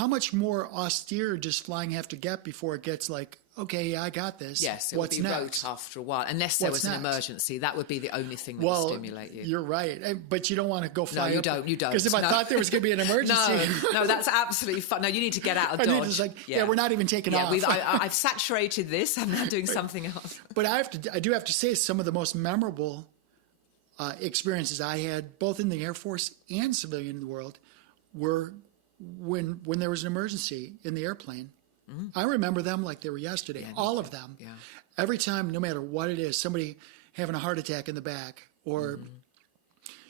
much more austere does flying have to get before it gets like, okay, yeah, I got this. Yes, it What's would be next? rote after a while, unless there was an emergency. That would be the only thing that would stimulate you. You're right, but you don't want to go fly. No, you don't. Because if I thought there was going to be an emergency, no, that's absolutely fine. No, you need to get out of Dodge. We're not even taking off. I've saturated this. I'm now doing something else. But I do have to say, some of the most memorable experiences I had, both in the Air Force and civilian world, were when there was an emergency in the airplane. I remember them like they were yesterday, all of them. Yeah. Every time, no matter what it is, somebody having a heart attack in the back or,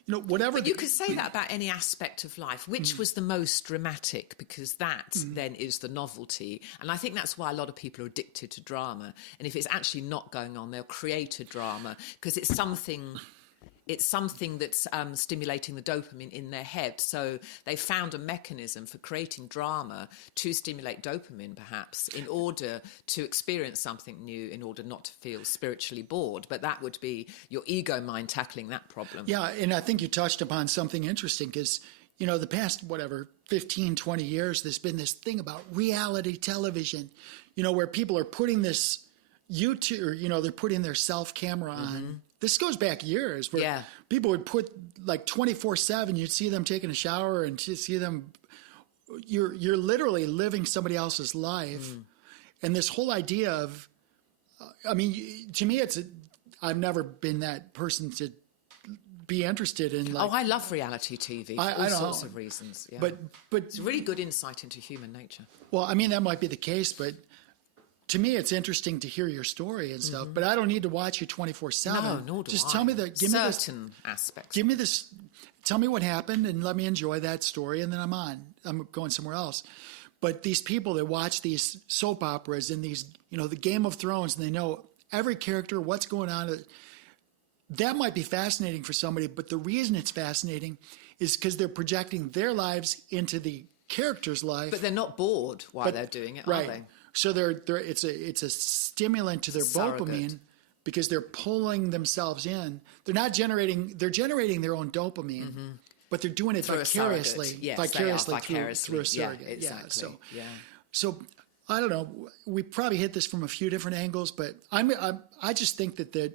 whatever. But you could say that about any aspect of life. Which was the most dramatic? Because that then is the novelty. And I think that's why a lot of people are addicted to drama. And if it's actually not going on, they'll create a drama because it's something that's stimulating the dopamine in their head. So they found a mechanism for creating drama to stimulate dopamine, perhaps, in order to experience something new, in order not to feel spiritually bored. But that would be your ego mind tackling that problem. Yeah, and I think you touched upon something interesting because, the past, 15, 20 years, there's been this thing about reality television, where people are putting this YouTube, they're putting their self camera on this goes back years where people would put like 24/7, you'd see them taking a shower and to see them, you're literally living somebody else's life. And this whole idea of, I mean, to me, I've never been that person to be interested in like. Oh, I love reality TV for all sorts of reasons. Yeah. But it's a really good insight into human nature. Well, I mean, that might be the case, but to me, it's interesting to hear your story and stuff. But I don't need to watch you 24/7. No, nor do Just I. tell me give me certain aspects. Give me this. Tell me what happened, and let me enjoy that story, and then I'm going somewhere else. But these people that watch these soap operas and these, the Game of Thrones, and they know every character, what's going on. That might be fascinating for somebody, but the reason it's fascinating is because they're projecting their lives into the character's life. But they're not bored while they're doing it, right. are they? So it's a stimulant to their dopamine because they're pulling themselves in. They're generating their own dopamine, but they're doing it vicariously. Yes, vicariously through a surrogate. Exactly. So I don't know. We probably hit this from a few different angles, but I just think that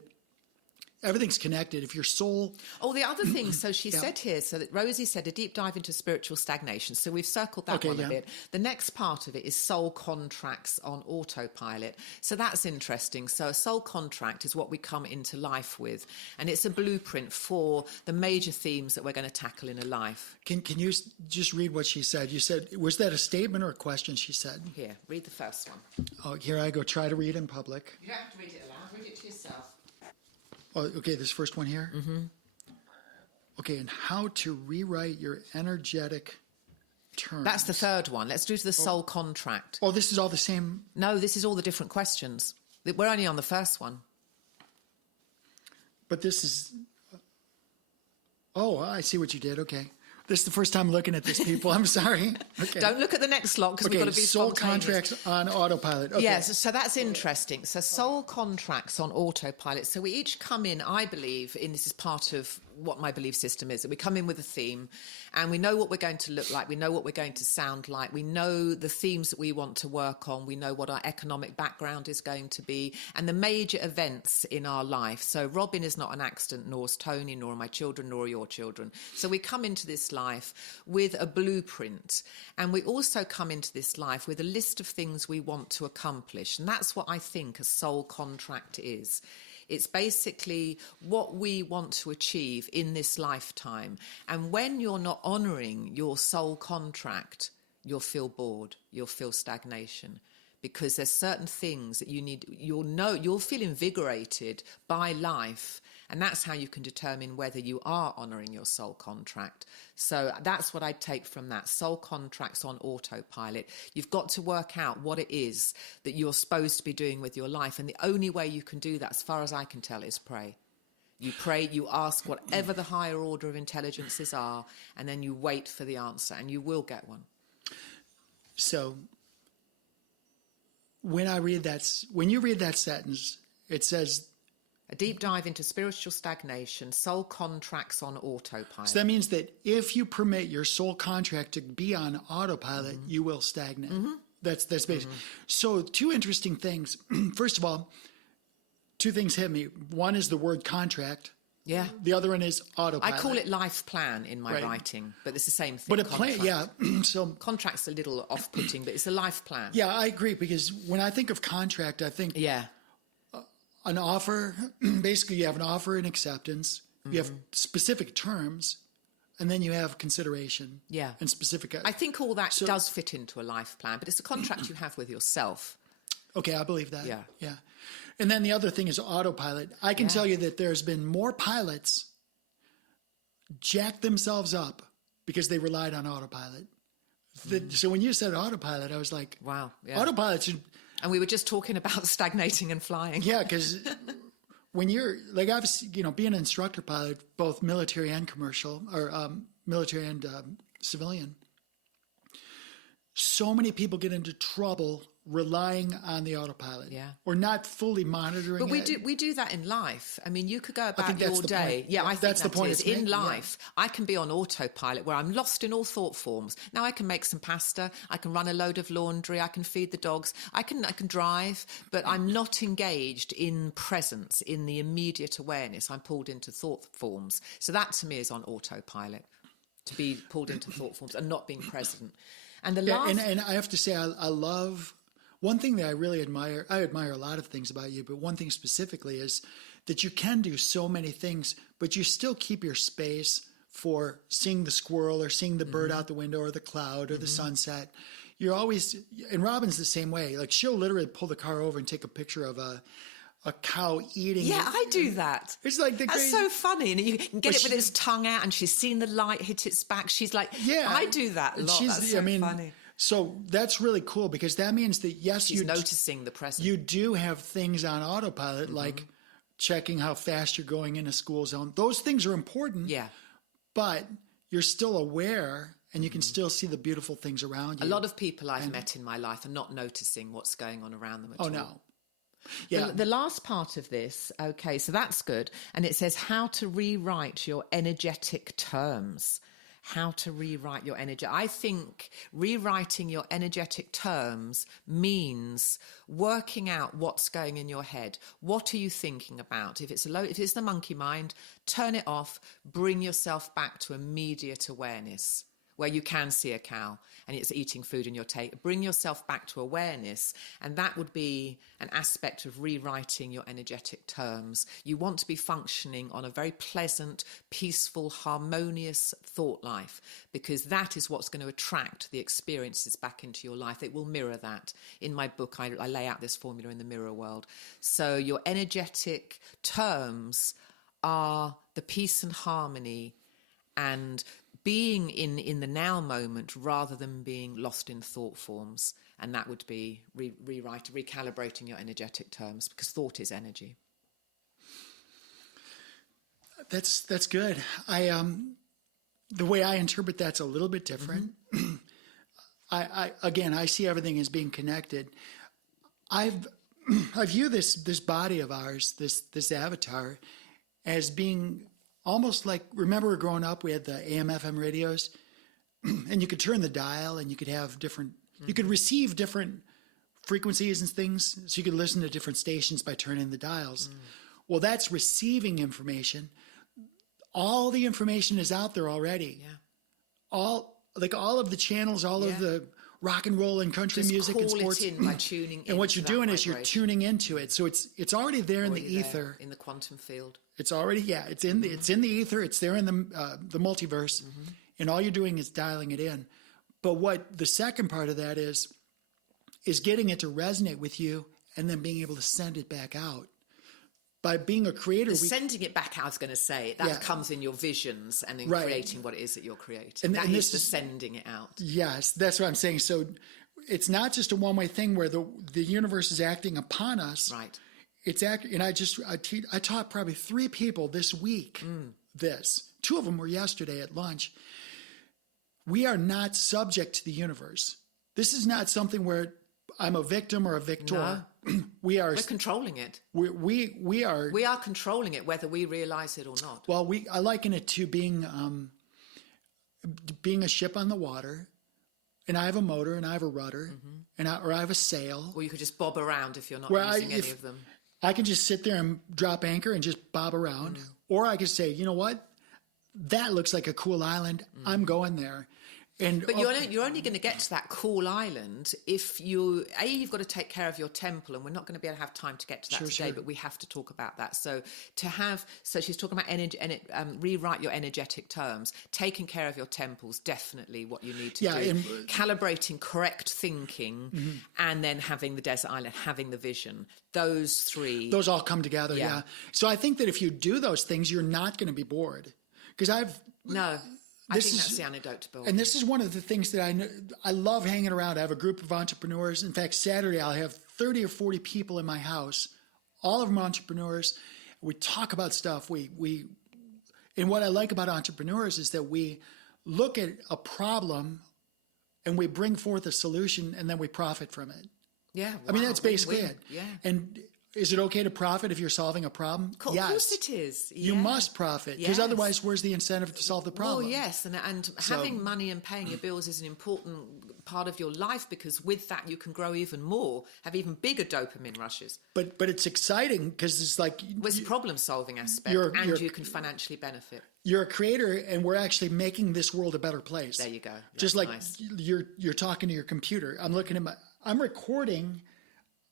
everything's connected. If your soul... Oh, the other thing, so she said here, so that Rosie said a deep dive into spiritual stagnation. So we've circled that one a bit. The next part of it is soul contracts on autopilot. So that's interesting. So a soul contract is what we come into life with. And it's a blueprint for the major themes that we're going to tackle in a life. Can you just read what she said? You said, was that a statement or a question she said? Here, read the first one. Oh, here I go. Try to read in public. You don't have to read it aloud. Read it to yourself. Oh, okay, this first one here? Mm-hmm. Okay, and how to rewrite your energetic terms. That's the third one. Let's do the soul contract. Oh, this is all the same? No, this is all the different questions. We're only on the first one. But this is... Oh, I see what you did. Okay. This is the first time looking at this, people. I'm sorry. Okay. Don't look at the next lot because we've got to be soul spontaneous. contracts on autopilot. Okay. Yes, so that's interesting. So soul contracts on autopilot. So we each come in, I believe, this is part of what my belief system is, that we come in with a theme and we know what we're going to look like. We know what we're going to sound like. We know the themes that we want to work on. We know what our economic background is going to be and the major events in our life. So Robin is not an accident, nor is Tony, nor are my children, nor are your children. So we come into this life with a blueprint, and we also come into this life with a list of things we want to accomplish. And that's what I think a soul contract is. It's basically what we want to achieve in this lifetime. And when you're not honouring your soul contract, you'll feel bored, you'll feel stagnation. Because there's certain things that you'll feel invigorated by life. And that's how you can determine whether you are honouring your soul contract. So that's what I take from that. Soul contracts on autopilot. You've got to work out what it is that you're supposed to be doing with your life. And the only way you can do that, as far as I can tell, is pray. You pray, you ask whatever the higher order of intelligences are, and then you wait for the answer, and you will get one. So when you read that sentence, it says, a deep dive into spiritual stagnation, soul contracts on autopilot. So that means that if you permit your soul contract to be on autopilot, you will stagnate. Mm-hmm. That's basic. Mm-hmm. So two interesting things. First of all, two things hit me. One is the word contract. Yeah. The other one is autopilot. I call it life plan in my writing, but it's the same thing. But a plan, yeah. So contract's a little off-putting, but it's a life plan. Yeah, I agree, because when I think of contract, I think an offer. Basically, you have an offer and acceptance. Mm-hmm. You have specific terms, and then you have consideration. Yeah, and specific. I think all that does fit into a life plan, but it's a contract you have with yourself. Okay, I believe that. Yeah. And then the other thing is autopilot. I can tell you that there's been more pilots jack themselves up because they relied on autopilot. So when you said autopilot, I was like, wow, yeah. Autopilot should... And we were just talking about stagnating and flying. Yeah, because when you're, like, I've, being an instructor pilot, both military and commercial, or military and civilian, so many people get into trouble relying on the autopilot. Yeah. Or not fully monitoring But it. we do that in life. I mean, you could go about think that's your the day. point. Yeah, I think That's the that point is. it's In making, yeah. life, I can be on autopilot where I'm lost in all thought forms. Now I can make some pasta, I can run a load of laundry, I can feed the dogs, I can drive, but I'm not engaged in presence, in the immediate awareness. I'm pulled into thought forms. So that to me is on autopilot, to be pulled into thought forms and not being present. And the last... and I have to say, I love, one thing that I really admire, I admire a lot of things about you, but one thing specifically is that you can do so many things, but you still keep your space for seeing the squirrel or seeing the bird out the window or the cloud or the sunset. You're always, and Robin's the same way. Like, she'll literally pull the car over and take a picture of a cow eating. Yeah, I do that. It's like that's so funny, and you can get it with its tongue out, and she's seen the light hit its back. She's like, yeah, I do that a lot. That's so funny. So that's really cool, because that means that she's noticing the present. You do have things on autopilot, like checking how fast you're going in a school zone. Those things are important. Yeah, but you're still aware, and you can still see the beautiful things around you. A lot of people I've met in my life are not noticing what's going on around them at all. Oh, no. Yeah. The last part of this, okay, so that's good. And it says how to rewrite your energetic terms. How to rewrite your energy. I think rewriting your energetic terms means working out what's going in your head. What are you thinking about? If it's the monkey mind, turn it off, bring yourself back to immediate awareness, where you can see a cow and it's eating food and bring yourself back to awareness. And that would be an aspect of rewriting your energetic terms. You want to be functioning on a very pleasant, peaceful, harmonious thought life, because that is what's going to attract the experiences back into your life. It will mirror that. In my book, I lay out this formula in the mirror world. So your energetic terms are the peace and harmony and being in the now moment rather than being lost in thought forms. And that would be recalibrating your energetic terms, because thought is energy. That's good. The way I interpret that's a little bit different. I see everything as being connected. I view this body of ours, this avatar, as being almost like, remember growing up, we had the AM, FM radios, and you could turn the dial and you could have different, you could receive different frequencies and things. So you could listen to different stations by turning the dials. Well, that's receiving information. All the information is out there already. Yeah. All of the channels, all of the rock and roll and country music and sports. It in by tuning in. And what you're doing is you're tuning into it. So it's already there in the ether. In the quantum field. It's already, it's in the ether. It's there in the multiverse. And all you're doing is dialing it in. But what the second part of that is getting it to resonate with you and then being able to send it back out. By being a creator, sending it back, I was going to say, that comes in your visions and in creating what it is that you're creating. And this is sending it out. Yes, that's what I'm saying. So it's not just a one-way thing where the universe is acting upon us. Right. And I taught probably 3 people this week this. 2 of them were yesterday at lunch. We are not subject to the universe. This is not something where I'm a victim or a victor. No. We're controlling it. We are controlling it, whether we realize it or not. Well, I liken it to being a ship on the water, and I have a motor and I have a rudder, or I have a sail. Or you could just bob around if you're not using any of them. I can just sit there and drop anchor and just bob around, or I could say, you know what, that looks like a cool island. I'm going there. But you're only going to get to that cool island if you've got to take care of your temple, and we're not going to be able to have time to get to that today, but we have to talk about that. So she's talking about energy, and rewrite your energetic terms. Taking care of your temples, definitely what you need to do. And calibrating correct thinking, and then having the desert island, having the vision. Those 3. Those all come together, yeah. So I think that if you do those things, you're not going to be bored. Because I think that's the antidote to boredom. And this is one of the things that I love hanging around. I have a group of entrepreneurs. In fact, Saturday I'll have 30 or 40 people in my house. All of them entrepreneurs. We talk about stuff. And what I like about entrepreneurs is that we look at a problem and we bring forth a solution, and then we profit from it. Yeah. I mean, wow, that's basically win-win. it. Yeah. And is it okay to profit if you're solving a problem? Of Yes. course it is. You Yeah. must profit, because Yes. otherwise, where's the incentive to solve the problem? Well, yes, and having money and paying your bills is an important part of your life, because with that you can grow even more, have even bigger dopamine rushes. But it's exciting because it's like Well, it's a problem-solving aspect, you're- you can financially benefit. you're a creator, and we're actually making this world a better place. There you go. Just That's like nice. you're talking to your computer. I'm looking at I'm recording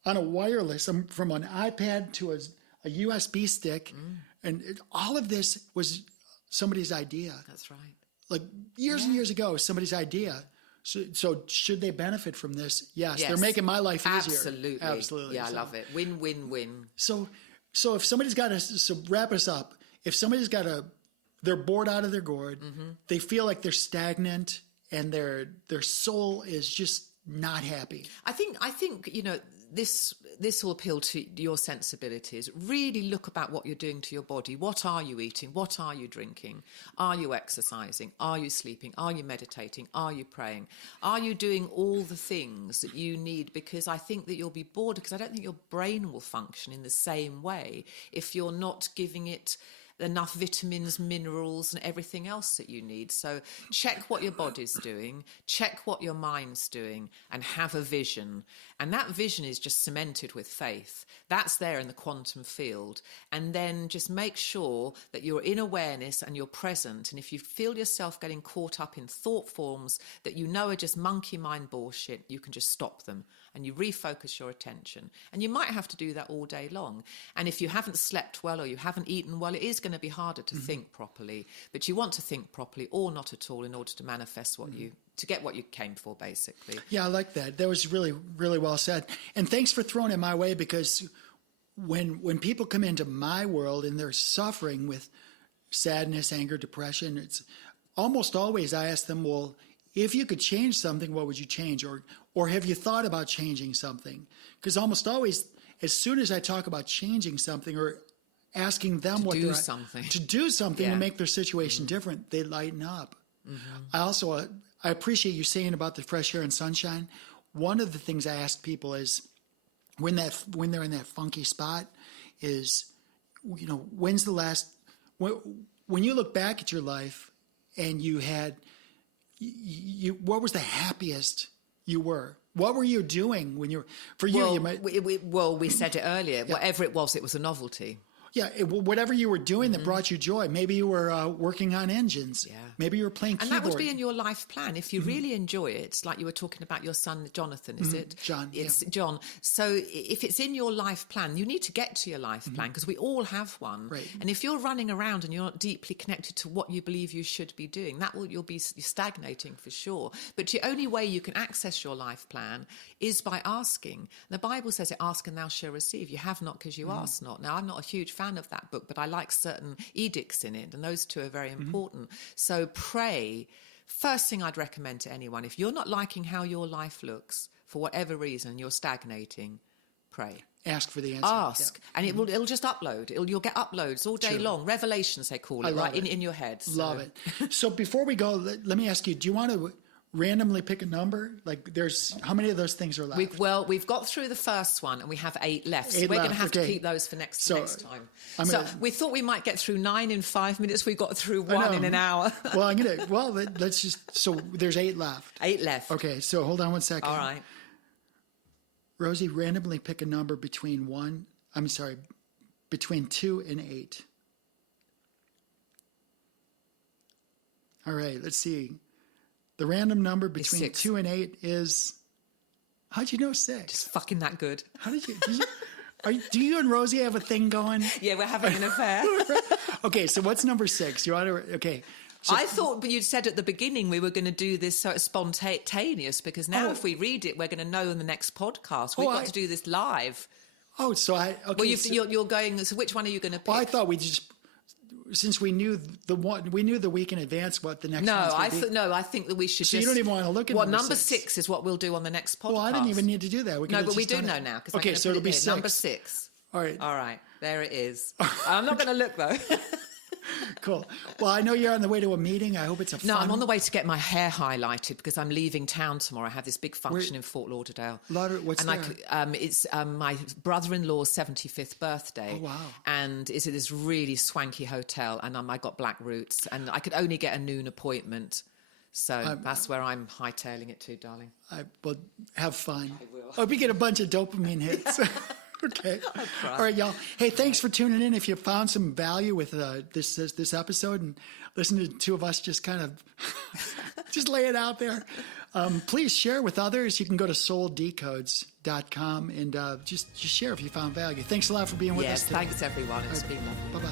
on a wireless. I'm from an iPad to a USB stick, and all of this was somebody's idea. That's right. Like years and years ago, somebody's idea. So should they benefit from this? Yes, Yes. they're making my life easier. Absolutely. Absolutely. Yeah, I So- love it. Win, win, win. So if somebody's got so wrap us up. If somebody's they're bored out of their gourd, they feel like they're stagnant, and their soul is just not happy. I think this will appeal to your sensibilities. Really look about what you're doing to your body. What are you eating? What are you drinking? Are you exercising? Are you sleeping? Are you meditating? Are you praying? Are you doing all the things that you need? Because I think that you'll be bored, because I don't think your brain will function in the same way if you're not giving it enough vitamins, minerals, and everything else that you need. So check what your body's doing, check what your mind's doing, and have a vision. And that vision is just cemented with faith. That's there in the quantum field. And then just make sure that you're in awareness and you're present. And if you feel yourself getting caught up in thought forms that you know are just monkey mind bullshit, you can just stop them and you refocus your attention. And you might have to do that all day long. And if you haven't slept well or you haven't eaten well, it is going to be harder to think properly. But you want to think properly or not at all in order to manifest what to get what you came for, basically. Yeah, I like that. That was really, really well said. And thanks for throwing it my way, because when people come into my world and they're suffering with sadness, anger, depression, it's almost always I ask them, well, if you could change something, what would you change? Or have you thought about changing something? Because almost always, as soon as I talk about changing something or asking them to do something to make their situation different, they lighten up. I appreciate you saying about the fresh air and sunshine. One of the things I ask people is when they're in that funky spot is, when's the last, when you look back at your life and you had, what was the happiest you were? What were you doing when you were, for you, you might. We said it earlier, whatever it was a novelty. Yeah, whatever you were doing that brought you joy. Maybe you were working on engines. Yeah. Maybe you were playing keyboard. And that would be in your life plan. If you really enjoy it, like you were talking about your son, Jonathan, is it? John. It's John. So if it's in your life plan, you need to get to your life plan, because we all have one. Right. And if you're running around and you're not deeply connected to what you believe you should be doing, you'll be stagnating for sure. But the only way you can access your life plan is by asking. The Bible says it, ask and thou shalt receive. You have not because you ask not. Now, I'm not a huge fan of that book, but I like certain edicts in it, and those two are very important. So pray. First thing I'd recommend to anyone, if you're not liking how your life looks for whatever reason, you're stagnating, pray. Ask for the answer. Ask, and it'll just upload. You'll get uploads all day long. Revelations, they call it, right in your head. So. Love it. So before we go, let me ask you: do you want to randomly pick a number? Like, how many of those things are left? We've got through the first one and we have 8 left. So we're going to have to keep those for next time. We thought we might get through 9 in 5 minutes. We got through 1 in an hour. Let's just, so there's 8 left. 8 left. Okay, so hold on one second. All right. Rosie, randomly pick a number between 2 and 8. All right, let's see. The random number between 2 and 8 is, how'd you know 6? Just fucking that good. How did you, do you and Rosie have a thing going? Yeah, we're having an affair. Okay, so what's number 6? Okay. So, I thought, but you'd said at the beginning we were going to do this so it's spontaneous, because now if we read it, we're going to know in the next podcast. We've got to do this live. Oh, so okay. Well, you're going, so which one are you going to pick? Well, I thought we just, since we knew the week in advance what the next one's going to be. I think that we should. So you don't even want to look at number 6 is what we'll do on the next podcast. Well, I didn't even need to do that. But we do know now. Okay, so it'll be 6. Number 6. All right. All right. There it is. I'm not going to look though. Cool. Well, I know you're on the way to a meeting. I hope it's a fun... No, I'm on the way to get my hair highlighted because I'm leaving town tomorrow. I have this big function in Fort Lauderdale. What's and there? It's my brother-in-law's 75th birthday. Oh, wow. And it's at this really swanky hotel, and I got black roots, and I could only get a noon appointment. So that's where I'm hightailing it to, darling. Well, have fun. I will. Hope you get a bunch of dopamine hits. Okay. All right, y'all. Hey, thanks for tuning in. If you found some value with this episode and listen to the two of us just kind of just lay it out there, please share with others. You can go to souldecodes.com and just share if you found value. Thanks a lot for being with us today. Thanks, everyone. It's been lovely. Bye-bye.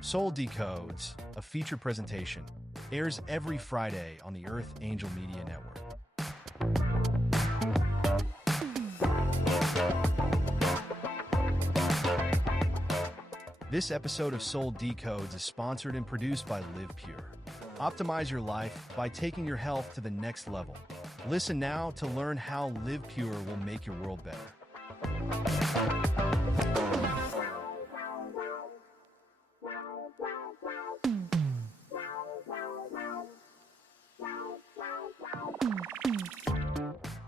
Soul Decodes, a feature presentation, airs every Friday on the Earth Angel Media Network. This episode of Soul Decodes is sponsored and produced by Live Pure. Optimize your life by taking your health to the next level. Listen now to learn how Live Pure will make your world better.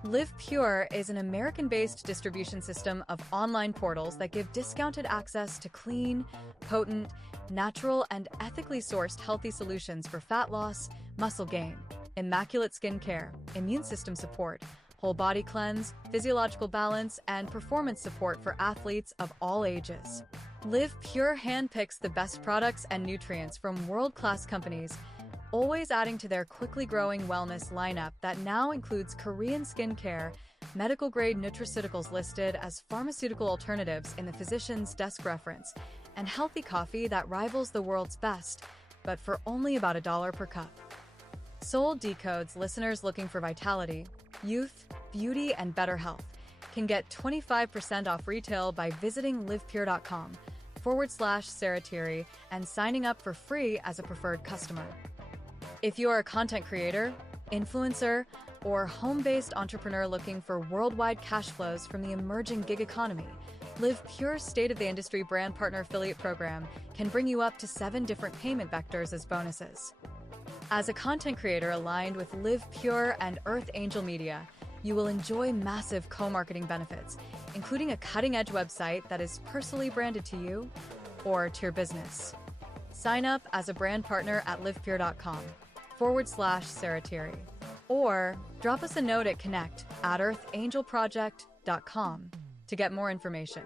Live Pure is an American-based distribution system of online portals that give discounted access to clean, potent, natural, and ethically sourced healthy solutions for fat loss, muscle gain, immaculate skin care, immune system support, whole body cleanse, physiological balance, and performance support for athletes of all ages. Live Pure handpicks the best products and nutrients from world-class companies, always adding to their quickly growing wellness lineup that now includes Korean skincare, medical-grade nutraceuticals listed as pharmaceutical alternatives in the physician's desk reference, and healthy coffee that rivals the world's best, but for only about $1 per cup. Soul Decodes listeners looking for vitality, youth, beauty, and better health can get 25% off retail by visiting livepure.com/Sarah Thierry and signing up for free as a preferred customer. If you are a content creator, influencer, or home-based entrepreneur looking for worldwide cash flows from the emerging gig economy, Live Pure's state-of-the-industry brand partner affiliate program can bring you up to 7 different payment vectors as bonuses. As a content creator aligned with Live Pure and Earth Angel Media, you will enjoy massive co-marketing benefits, including a cutting-edge website that is personally branded to you or to your business. Sign up as a brand partner at livepure.com/Sarah Thierry, or drop us a note at connect@earthangelproject.com to get more information.